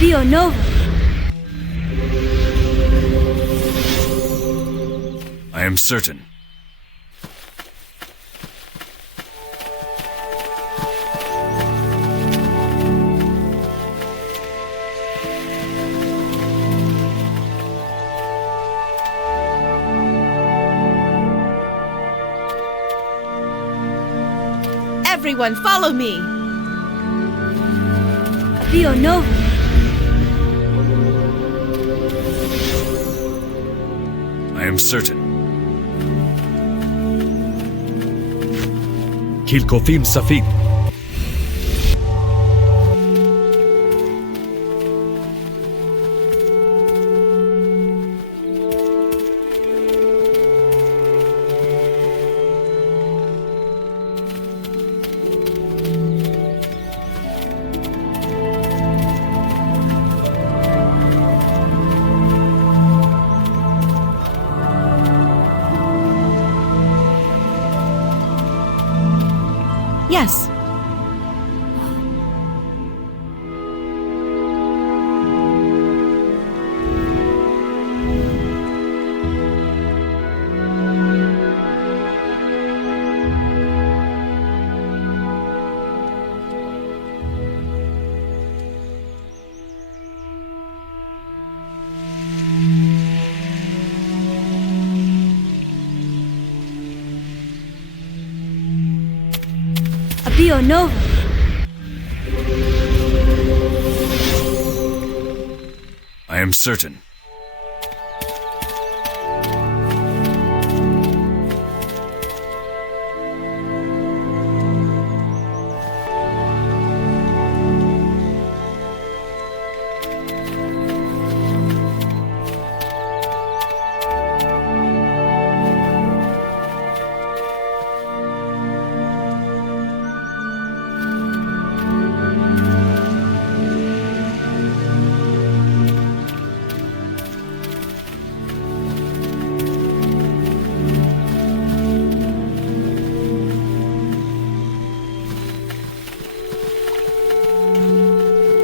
Rio Nova. I am certain. Everyone, follow me! Rio Nova. I am certain. Kilkofim Safin. Yes. Rio Nova. I am certain.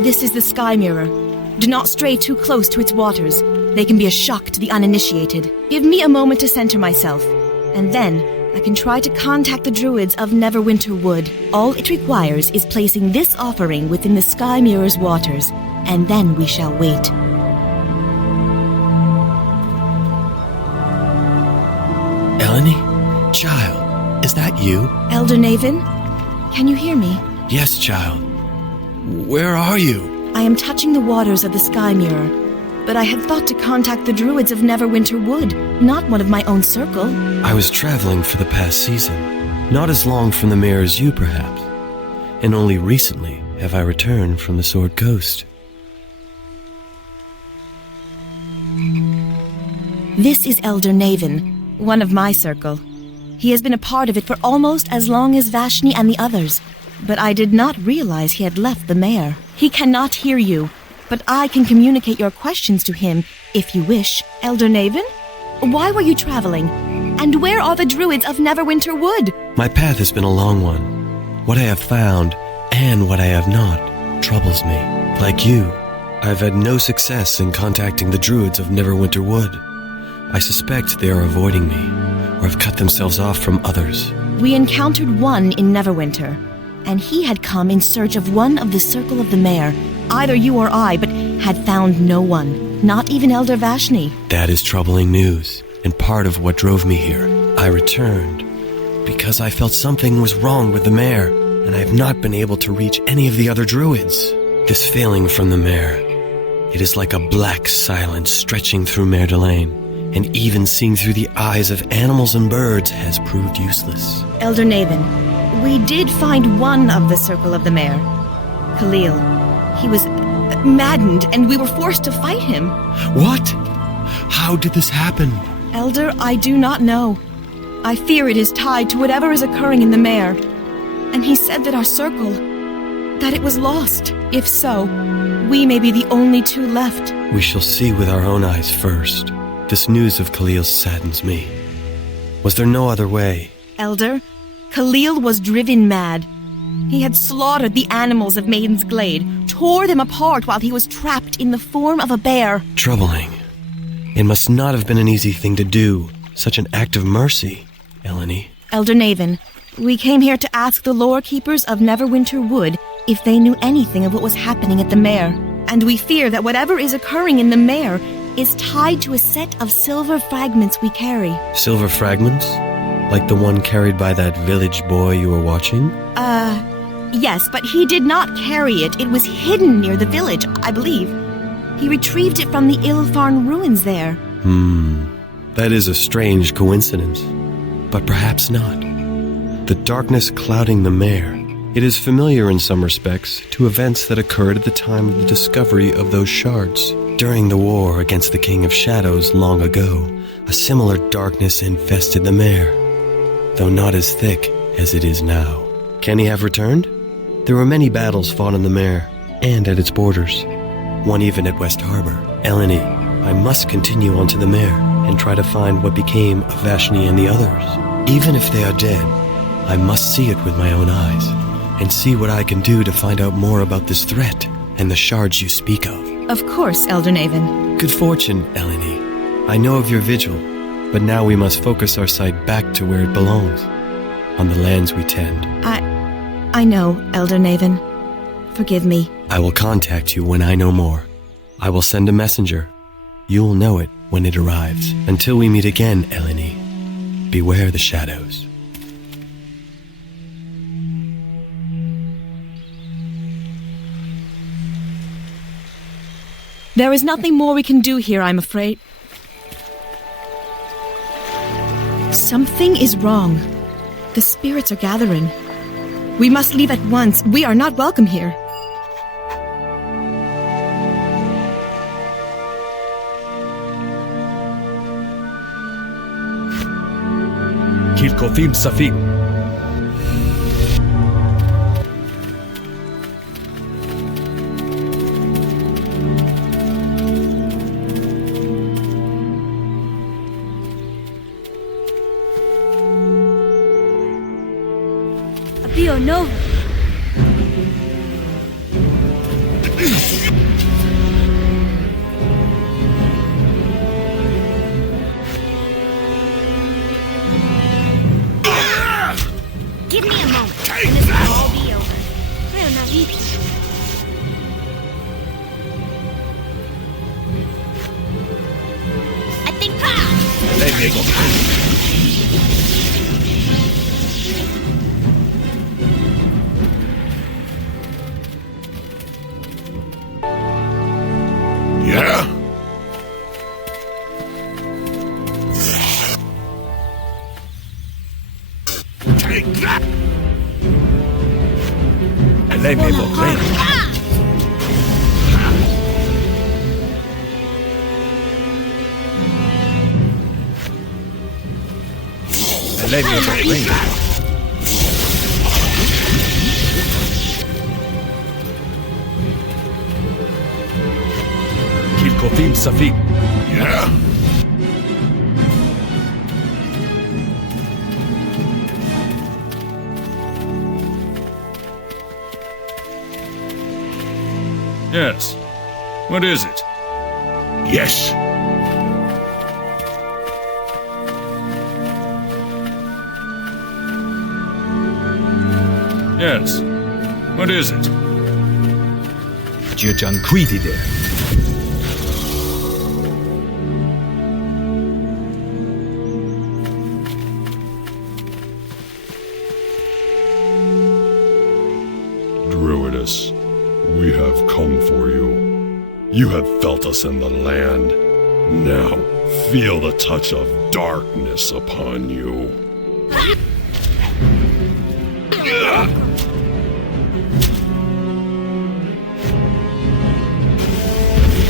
This is the Sky Mirror. Do not stray too close to its waters. They can be a shock to the uninitiated. Give me a moment to center myself, and then I can try to contact the druids of Neverwinter Wood. All it requires is placing this offering within the Sky Mirror's waters, and then we shall wait. Eleni? Child, is that you? Elder Naven, can you hear me? Yes, child. Where are you? I am touching the waters of the Sky Mirror, but I had thought to contact the druids of Neverwinter Wood, not one of my own circle. I was traveling for the past season, not as long from the mirror as you, perhaps, and only recently have I returned from the Sword Coast. This is Elder Naven, one of my circle. He has been a part of it for almost as long as Vashni and the others, but I did not realize he had left the mayor. He cannot hear you, but I can communicate your questions to him if you wish. Elder Naven, why were you traveling? And where are the druids of Neverwinter Wood? My path has been a long one. What I have found, and what I have not, troubles me. Like you, I have had no success in contacting the druids of Neverwinter Wood. I suspect they are avoiding me, or have cut themselves off from others. We encountered one in Neverwinter, and he had come in search of one of the Circle of the Mayor. Either you or I, but had found no one, not even Elder Vashni. That is troubling news, and part of what drove me here. I returned because I felt something was wrong with the mayor, and I have not been able to reach any of the other druids. This failing from the mayor, it is like a black silence stretching through Mer Delane, and even seeing through the eyes of animals and birds has proved useless. Elder Naven, we did find one of the Circle of the Mayor, Khalil. He was maddened, and we were forced to fight him. What? How did this happen? Elder, I do not know. I fear it is tied to whatever is occurring in the Mayor. And he said that our circle, that it was lost. If so, we may be the only two left. We shall see with our own eyes first. This news of Khalil saddens me. Was there no other way? Elder, Khalil was driven mad. He had slaughtered the animals of Maiden's Glade, tore them apart while he was trapped in the form of a bear. Troubling. It must not have been an easy thing to do. Such an act of mercy, Eleni. Elder Naven, we came here to ask the lore keepers of Neverwinter Wood if they knew anything of what was happening at the Mayor. And we fear that whatever is occurring in the Mayor is tied to a set of silver fragments we carry. Silver fragments? Like the one carried by that village boy you were watching? Yes, but he did not carry it. It was hidden near the village, I believe. He retrieved it from the Ilfarn ruins there. That is a strange coincidence. But perhaps not. The darkness clouding the Mayor. It is familiar in some respects to events that occurred at the time of the discovery of those shards. During the war against the King of Shadows long ago, a similar darkness infested the Mayor, though not as thick as it is now. Can he have returned? There were many battles fought in the Mayor, and at its borders. One even at West Harbor. Eleni, I must continue on to the Mayor, and try to find what became of Vashni and the others. Even if they are dead, I must see it with my own eyes, and see what I can do to find out more about this threat, and the shards you speak of. Of course, Elder Naven. Good fortune, Eleni. I know of your vigil, but now we must focus our sight back to where it belongs, on the lands we tend. I know, Elder Naven. Forgive me. I will contact you when I know more. I will send a messenger. You'll know it when it arrives. Until we meet again, Eleni, beware the shadows. There is nothing more we can do here, I'm afraid. Something is wrong. The spirits are gathering. We must leave at once. We are not welcome here. Kilkofim Safim. Abio, no! Yeah? Take that! Lei mi vorrei. Lei mi vorrei. Kilkofim Safik. Yeah? Yes. What is it? Yes. Yes. What is it? Gianquidide. Druidess, we have come for you. You have felt us in the land. Now, feel the touch of darkness upon you.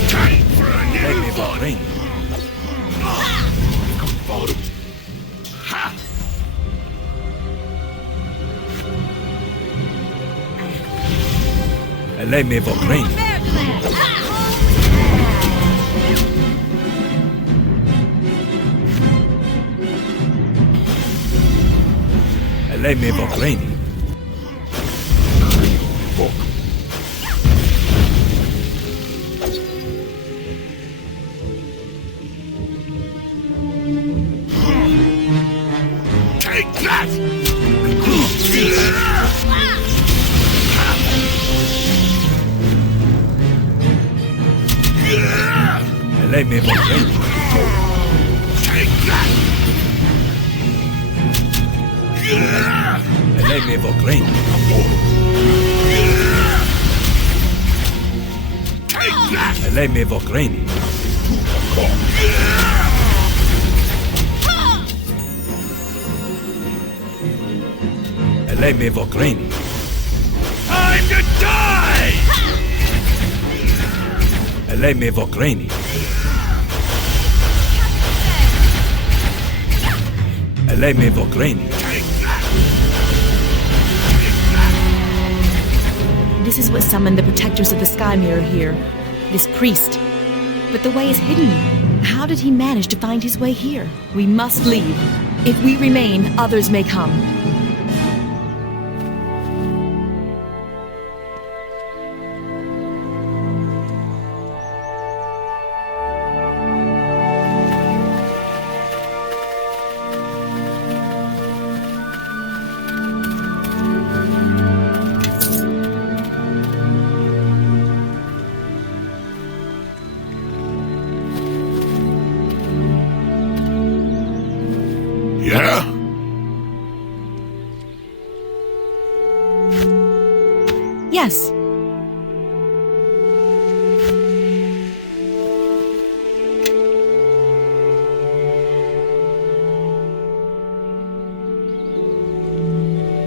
Time for a Lei mi new vorrei. Lei mi vorrei. Lei mi vorrei. Take that! Lei mi vorrei. Take that! Lei mi vorrei. Take that! Lei mi vorrei. Lei mi vorrei. Time to die! Lei mi vorrei. Lei mi vorrei. This is what summoned the protectors of the Sky Mirror here. This priest. But the way is hidden. How did he manage to find his way here? We must leave. If we remain, others may come. Yeah? Yes.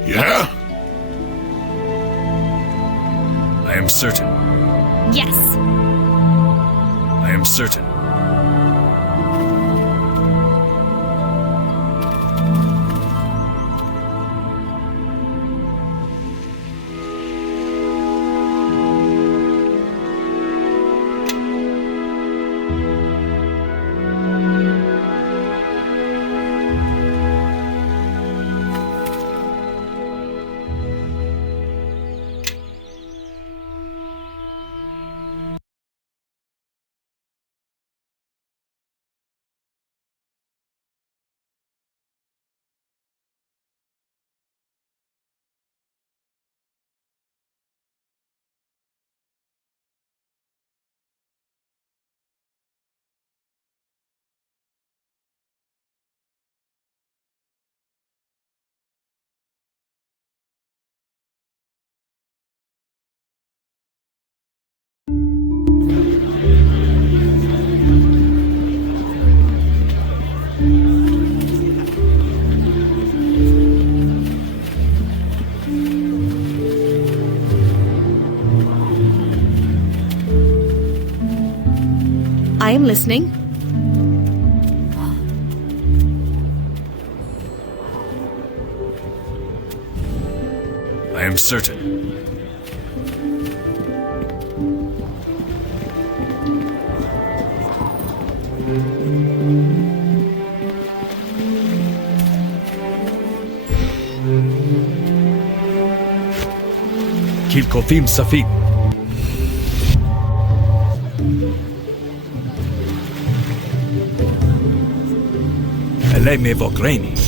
Yeah? I am certain. Yes. I am certain. I am listening. I am certain. Kilkofim Safik. Eleme Vogreni.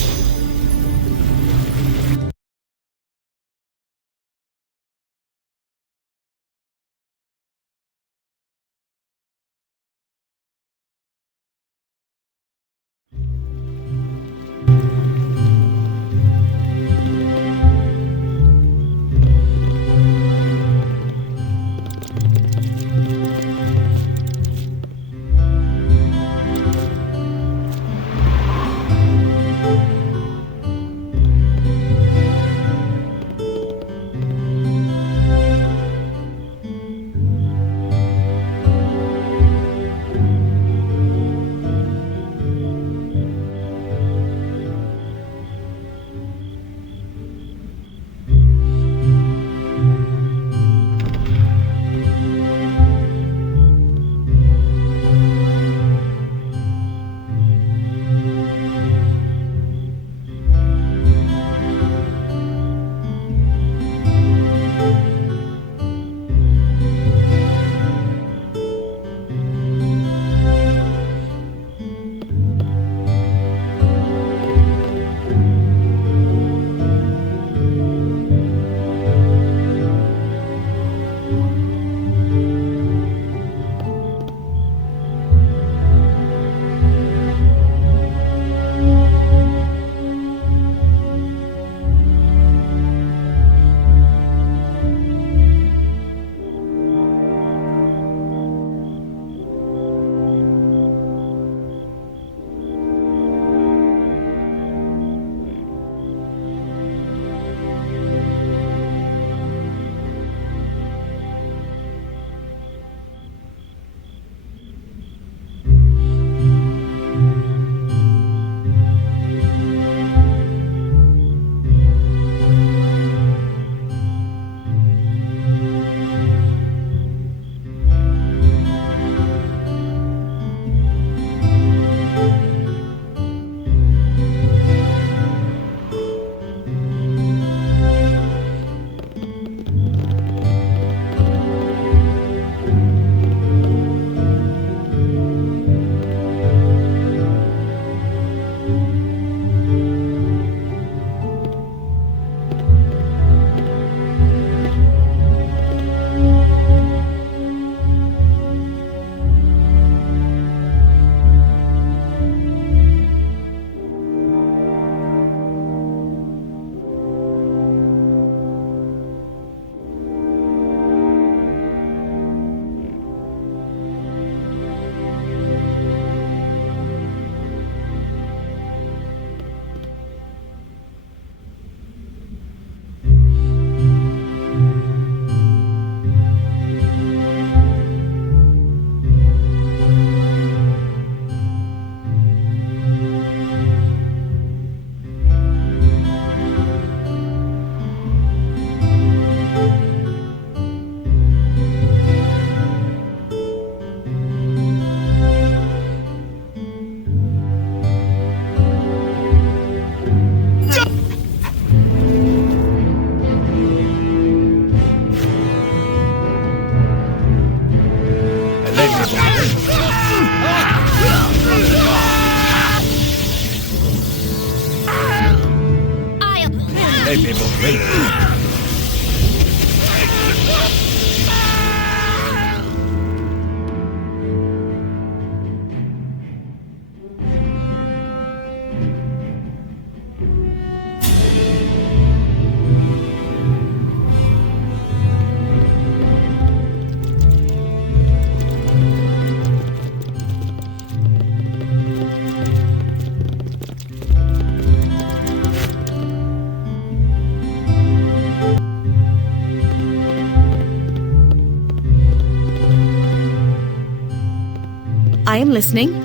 I am listening.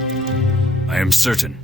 I am certain.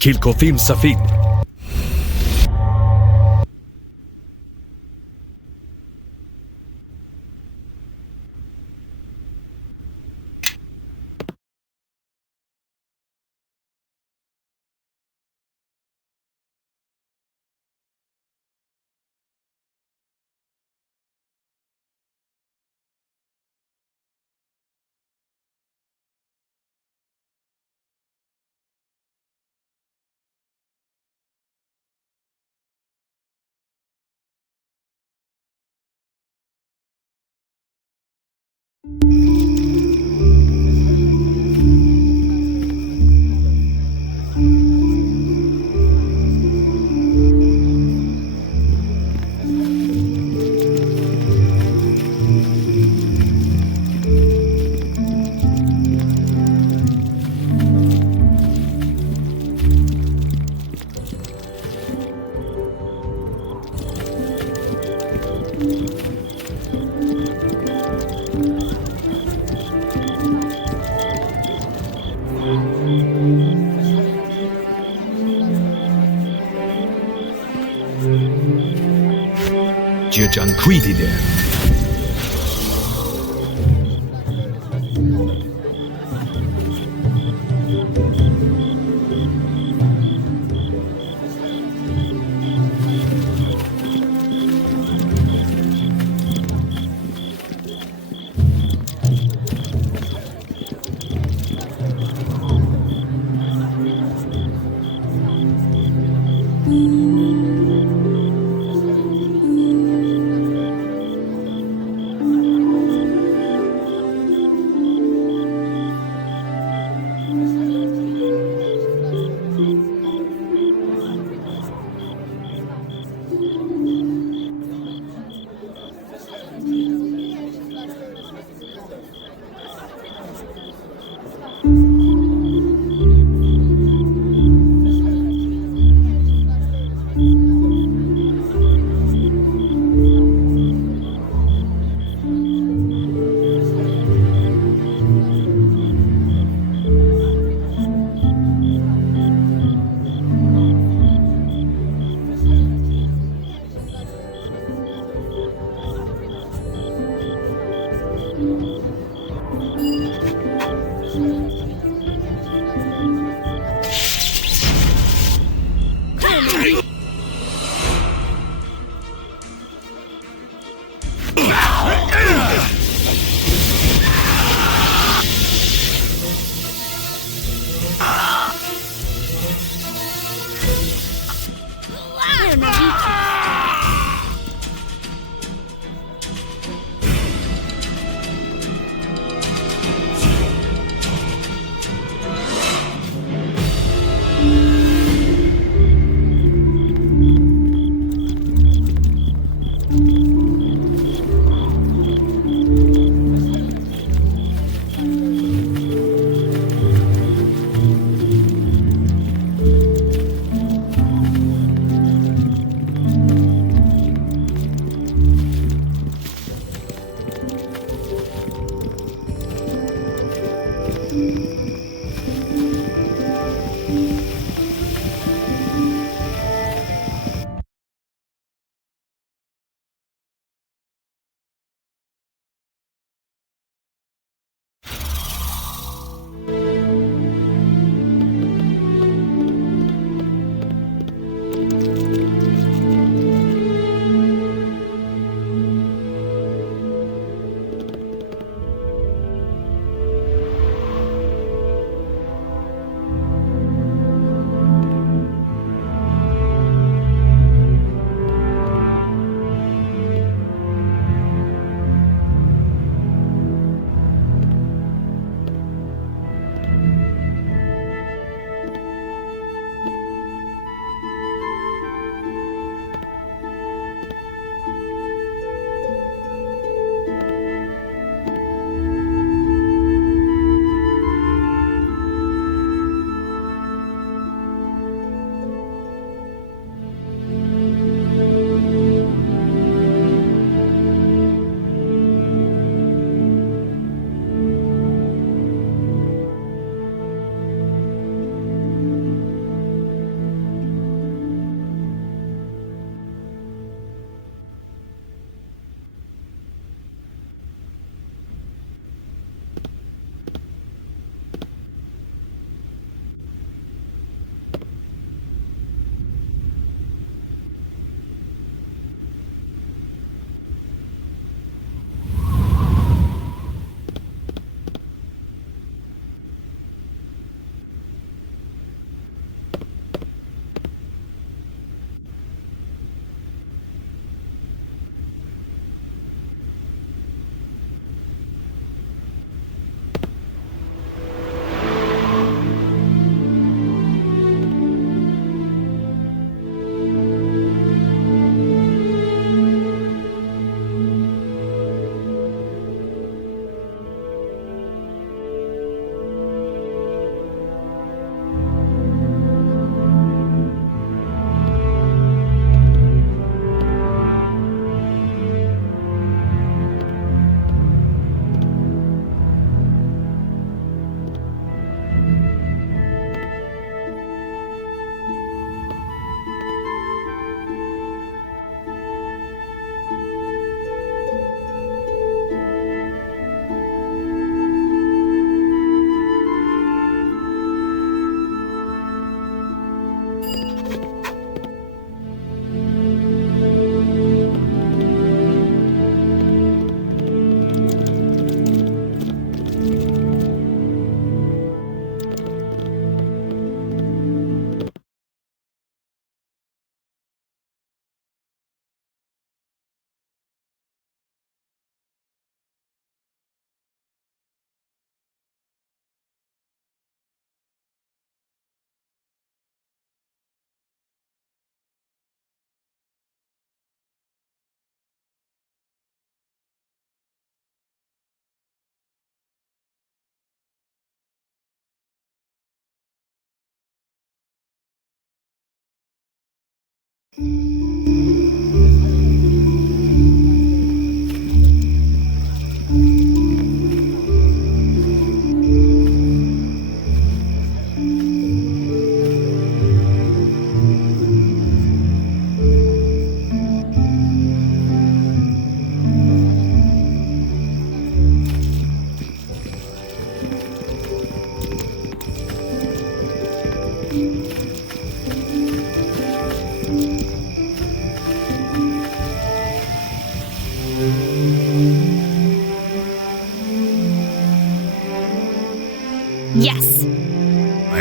Kilkofim Safit. Gianquidide.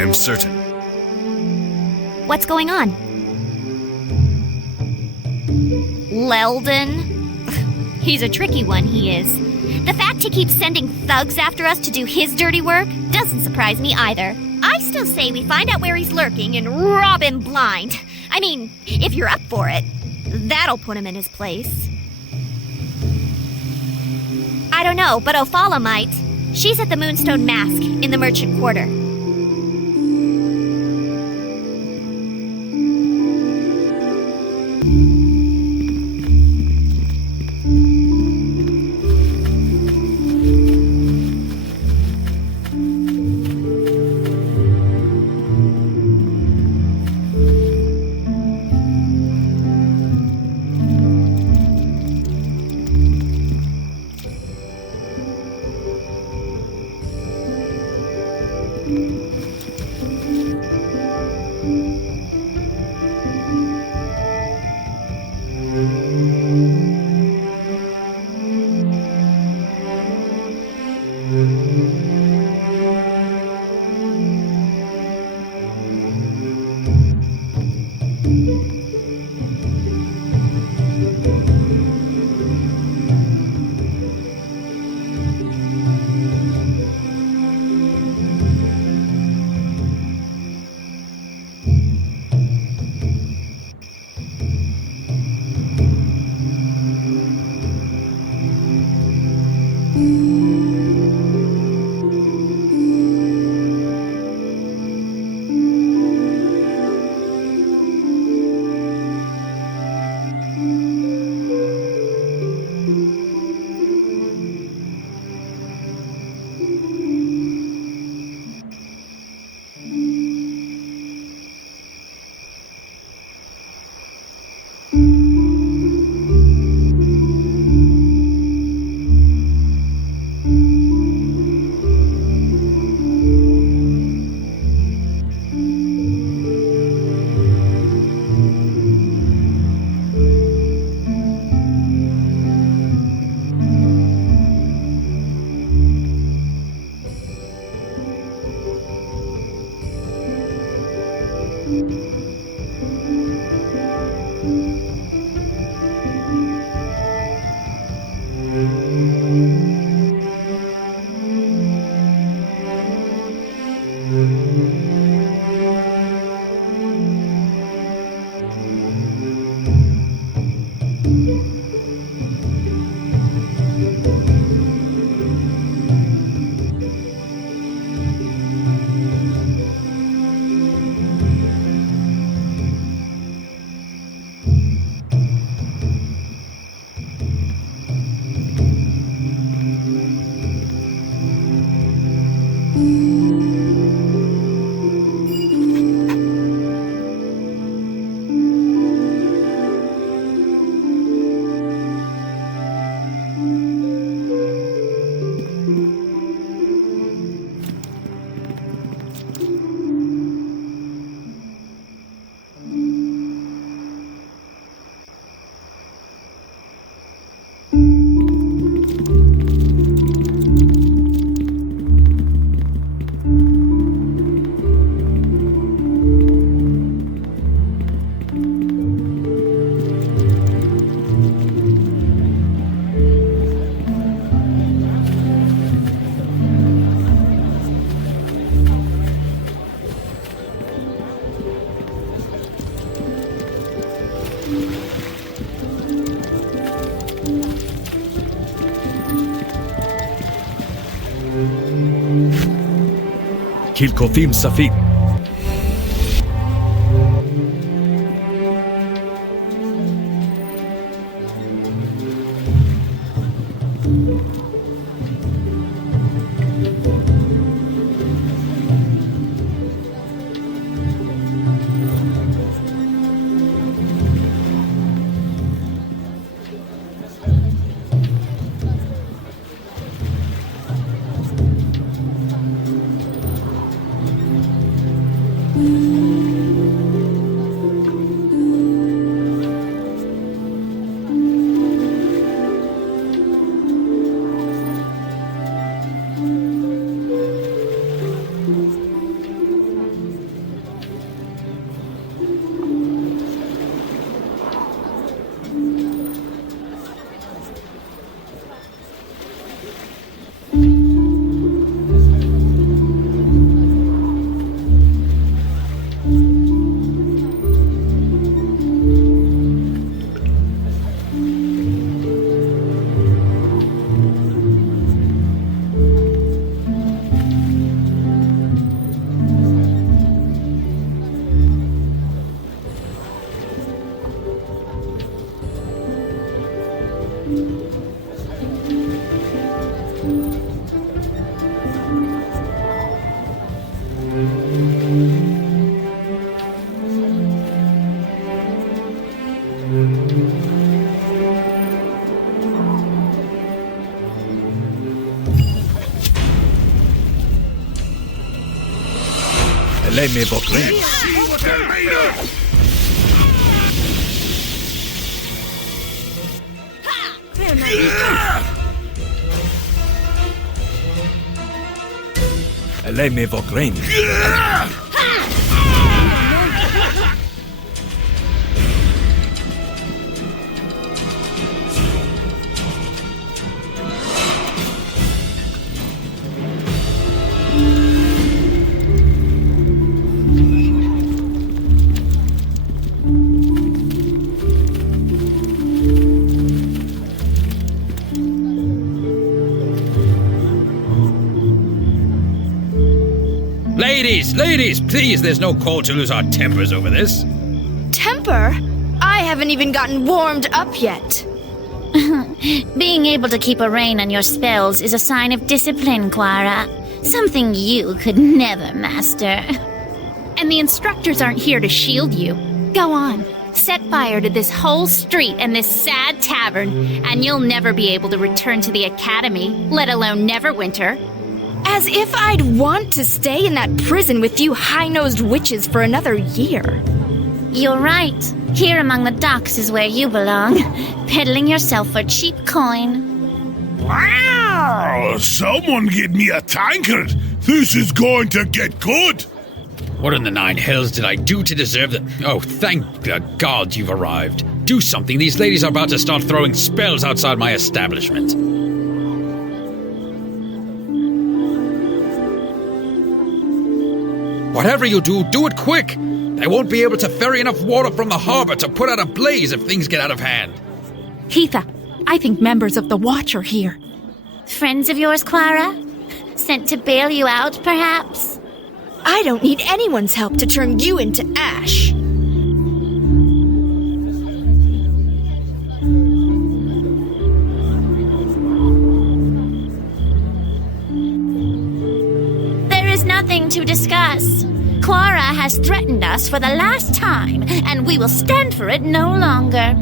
am certain. What's going on? Leldon? He's a tricky one, he is. The fact he keeps sending thugs after us to do his dirty work doesn't surprise me either. I still say we find out where he's lurking and rob him blind. I mean, if you're up for it, that'll put him in his place. I don't know, but Ophala might. She's at the Moonstone Mask in the Merchant Quarter. Kilkofim Safit. Let me book in. Let me book in. Ladies, please, there's no call to lose our tempers over this. Temper? I haven't even gotten warmed up yet. Being able to keep a rein on your spells is a sign of discipline, Quara. Something you could never master. And the instructors aren't here to shield you. Go on, set fire to this whole street and this sad tavern, and you'll never be able to return to the academy, let alone Neverwinter. As if I'd want to stay in that prison with you high-nosed witches for another year. You're right. Here among the docks is where you belong, peddling yourself for cheap coin. Wow! Someone get me a tankard! This is going to get good! What in the nine hells did I do to deserve that? Oh, thank the gods you've arrived. Do something. These ladies are about to start throwing spells outside my establishment. Whatever you do, do it quick! They won't be able to ferry enough water from the harbor to put out a blaze if things get out of hand. Heatha, I think members of the Watch are here. Friends of yours, Quara? Sent to bail you out, perhaps? I don't need anyone's help to turn you into ash. There is nothing to discuss. Quara has threatened us for the last time, and we will stand for it no longer.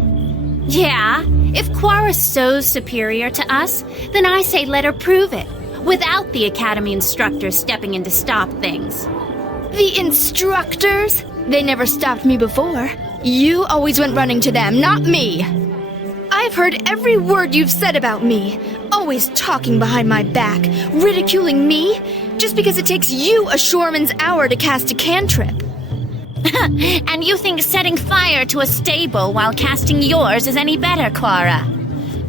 Yeah, if Quara's so superior to us, then I say let her prove it, without the Academy instructors stepping in to stop things. The instructors? They never stopped me before. You always went running to them, not me. I've heard every word you've said about me, always talking behind my back, ridiculing me, just because it takes you a shoreman's hour to cast a cantrip. And you think setting fire to a stable while casting yours is any better, Quara?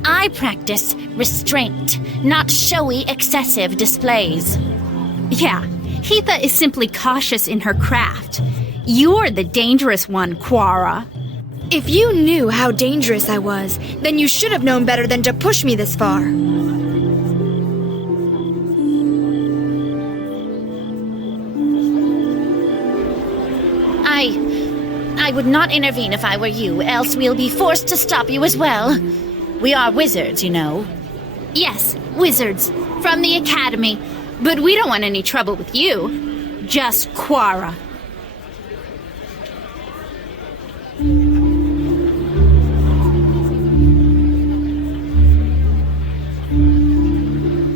I practice restraint, not showy, excessive displays. Yeah, Heatha is simply cautious in her craft. You're the dangerous one, Quara. If you knew how dangerous I was, then you should have known better than to push me this far. I would not intervene if I were you, else we'll be forced to stop you as well. We are wizards, you know. Yes, wizards, from the Academy. But we don't want any trouble with you. Just Quara.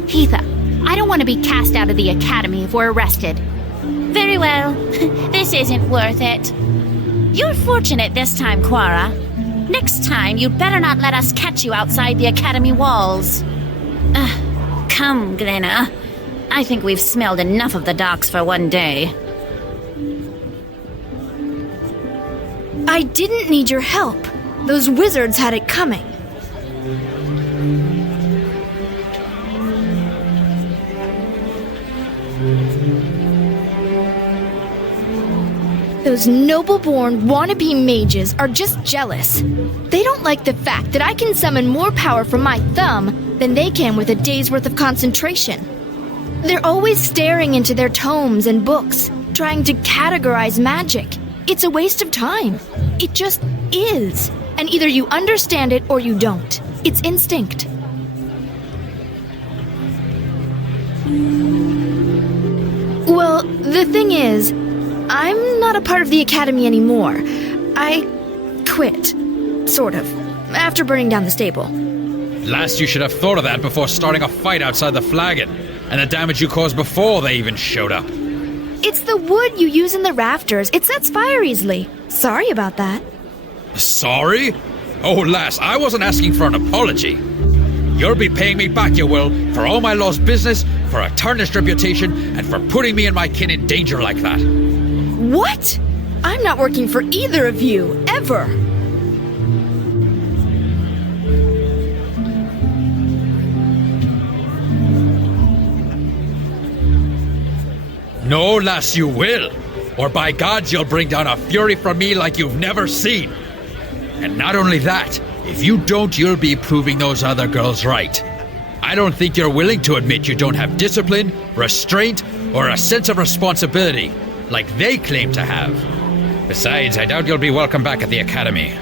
Heatha, I don't want to be cast out of the Academy if we're arrested. Very well. This isn't worth it. You're fortunate this time, Quara. Next time, you'd better not let us catch you outside the Academy walls. Come, Glenna. I think we've smelled enough of the docks for one day. I didn't need your help. Those wizards had it coming. Those noble-born wannabe mages are just jealous. They don't like the fact that I can summon more power from my thumb than they can with a day's worth of concentration. They're always staring into their tomes and books, trying to categorize magic. It's a waste of time. It just is. And either you understand it or you don't. It's instinct. Well, the thing is, I'm not a part of the Academy anymore. I quit. Sort of. After burning down the stable. Last, you should have thought of that before starting a fight outside the flagon, and the damage you caused before they even showed up. It's the wood you use in the rafters. It sets fire easily. Sorry about that. Sorry? Oh, lass, I wasn't asking for an apology. You'll be paying me back, you will, for all my lost business, for a tarnished reputation, and for putting me and my kin in danger like that. What? I'm not working for either of you, ever. No, lass, you will. Or by gods, you'll bring down a fury from me like you've never seen. And not only that, if you don't, you'll be proving those other girls right. I don't think you're willing to admit you don't have discipline, restraint, or a sense of responsibility, like they claim to have. Besides, I doubt you'll be welcome back at the Academy.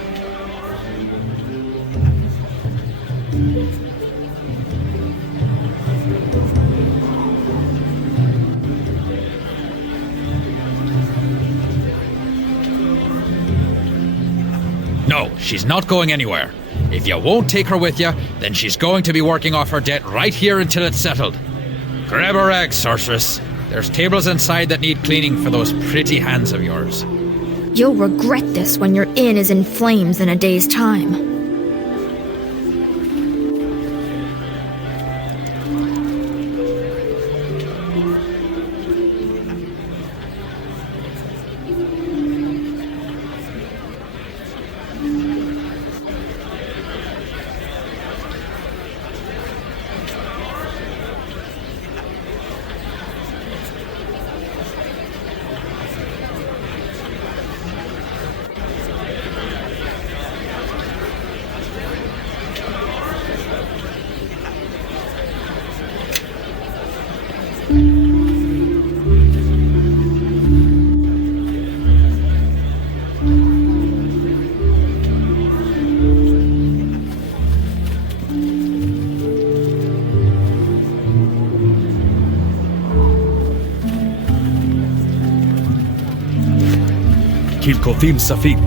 No, she's not going anywhere. If you won't take her with you, then she's going to be working off her debt right here until it's settled. Grab a rag, sorceress. There's tables inside that need cleaning for those pretty hands of yours. You'll regret this when your inn is in flames in a day's time. Kilkothim Safin.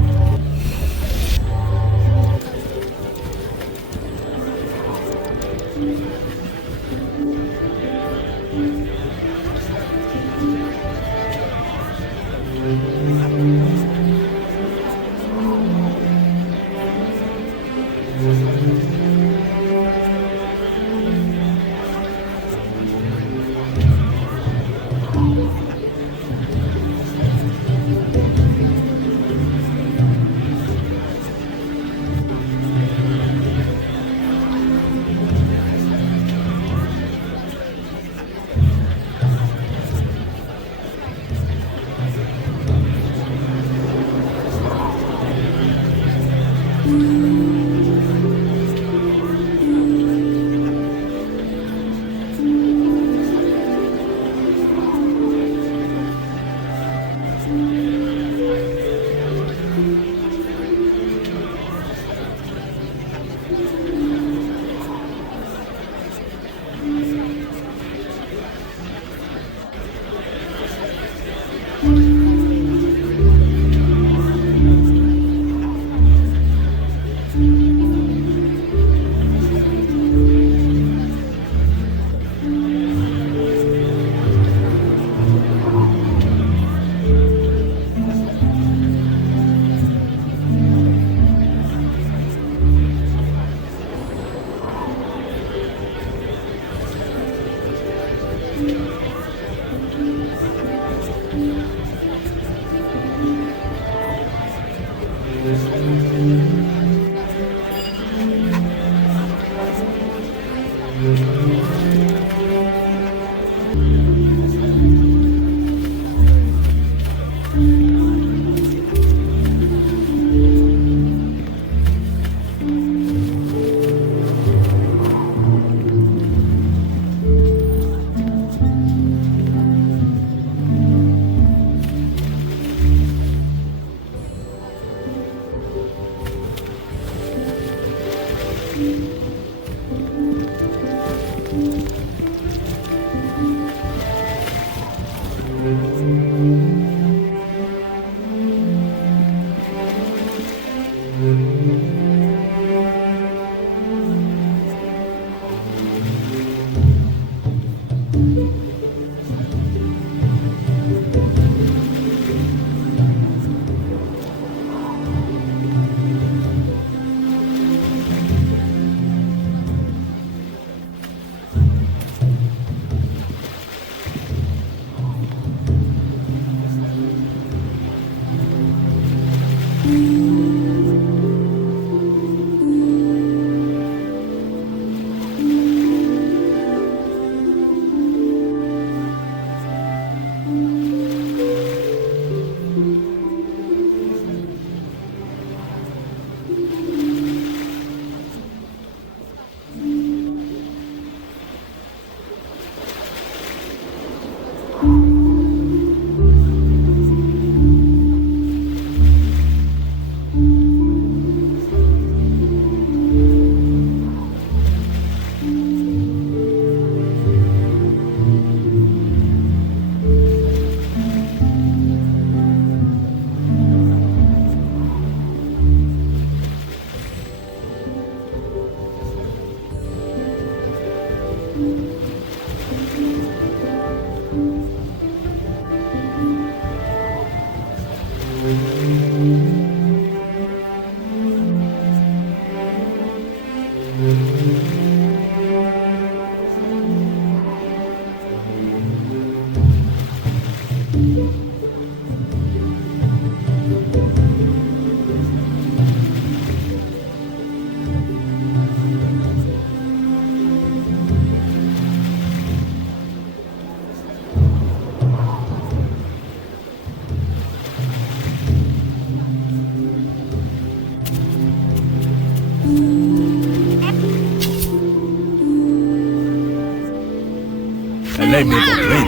Lei me vorrei.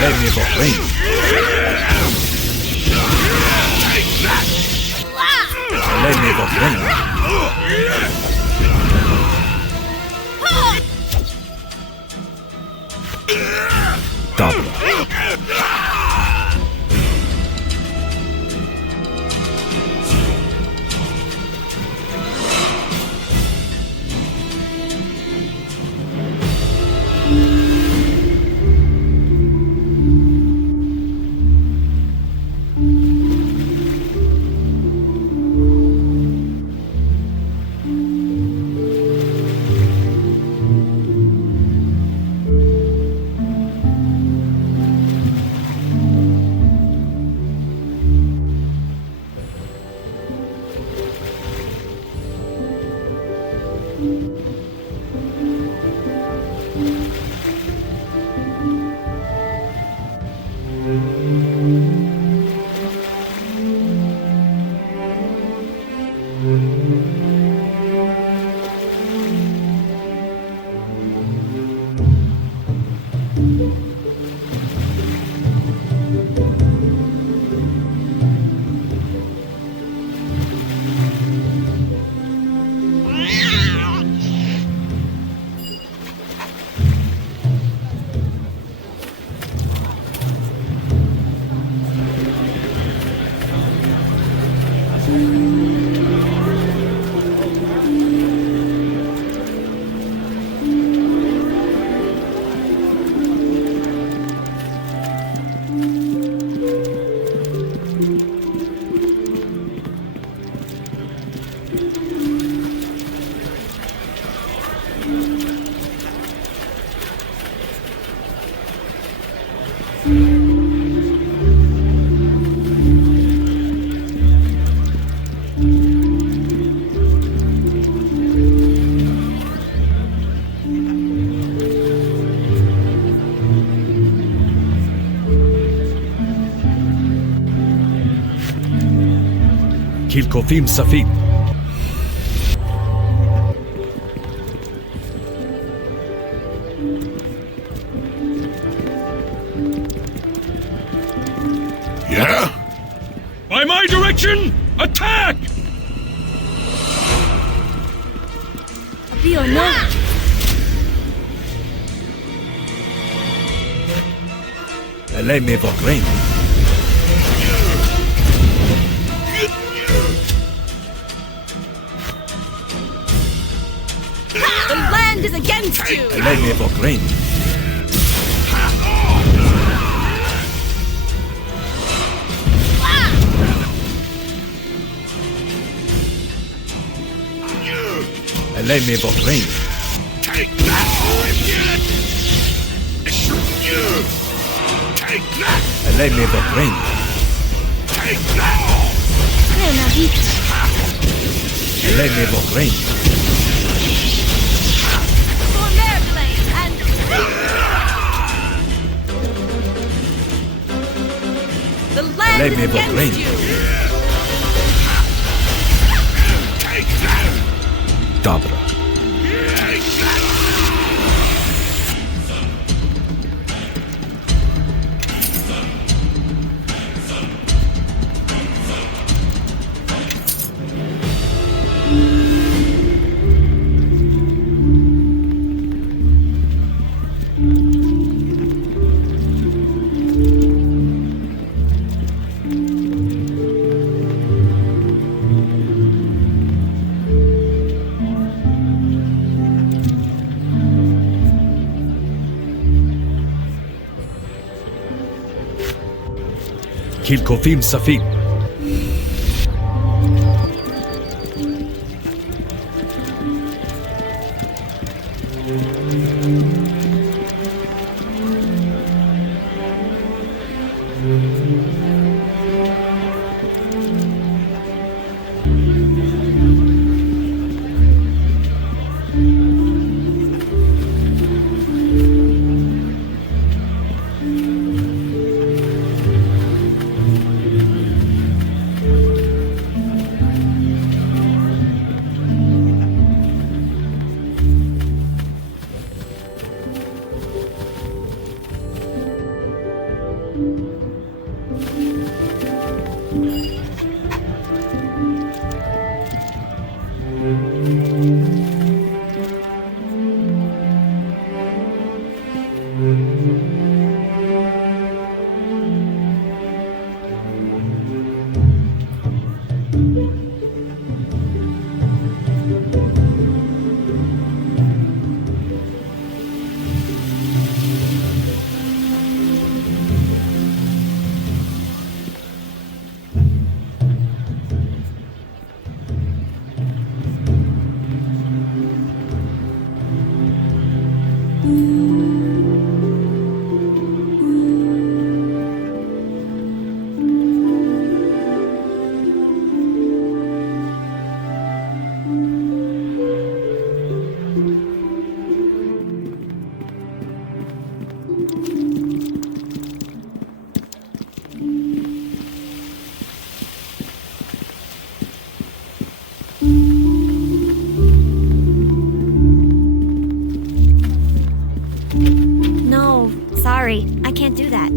Lei me vorrei. Lei me vorrei. Dobra. Kilkofim Safit. Yeah? By my direction, attack! Feel no. Lei me vorrei. The land is against you! Lei me vorrei. Lei me vorrei. Take that! Take that! Lei me vorrei. Take that! Lei me vorrei. For Merblade and... The land Lei is me against vorrei. you! Take that! Dobra. Kilkofim Safit. No, sorry. I can't do that.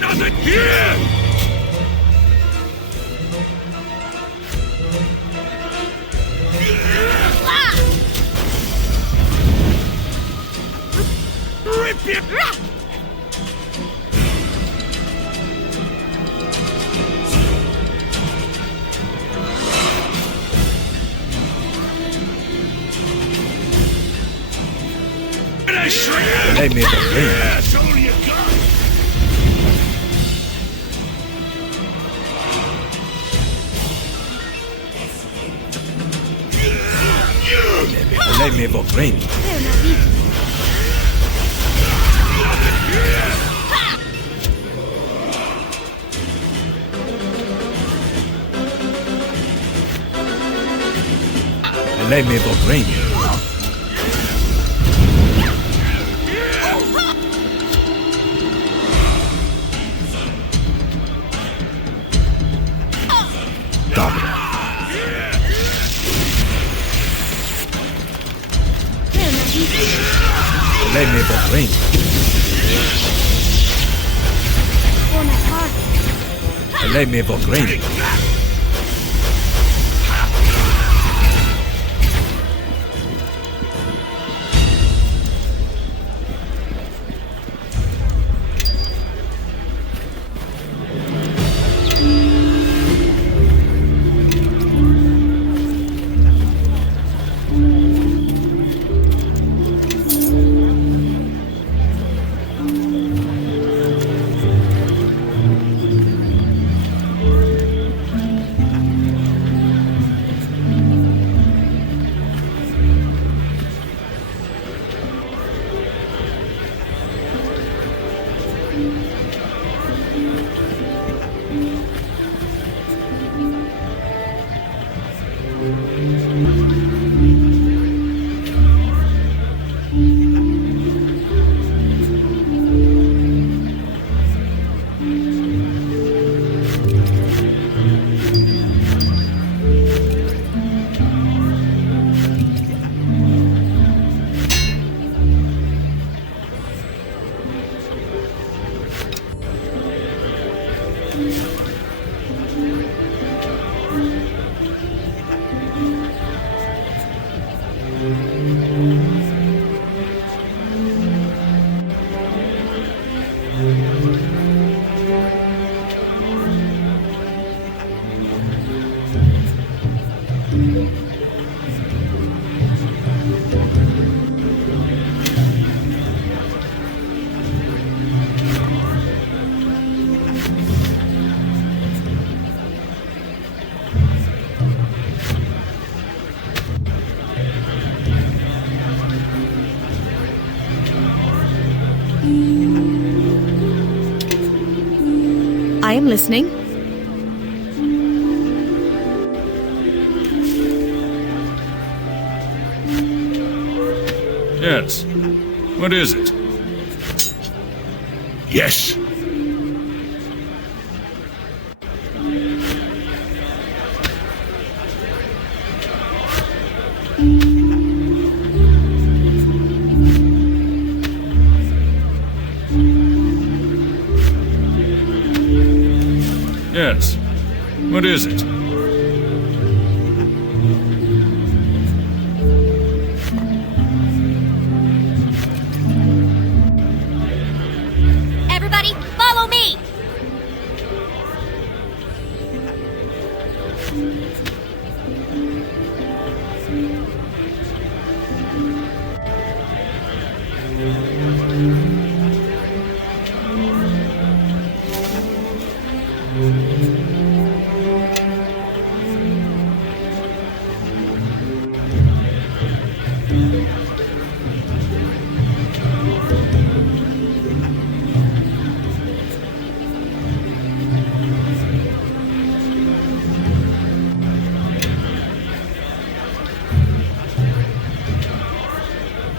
Nothing here! Rip it! Let me begin. That's all you got! Let me begin. Let me begin. Let me begin. Let me begin. am listening. Yes. What is it? Yes. Yes. What is it? Everybody, follow me!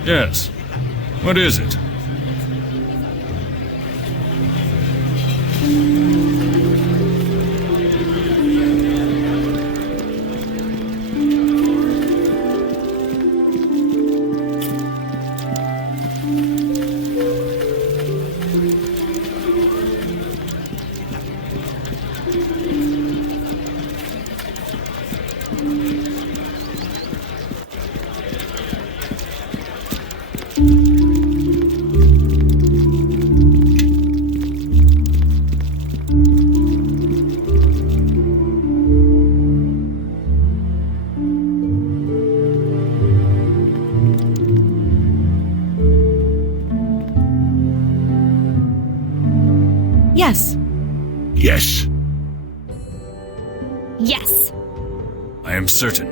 Yes. What is it? Yes. Yes. Yes. I am certain.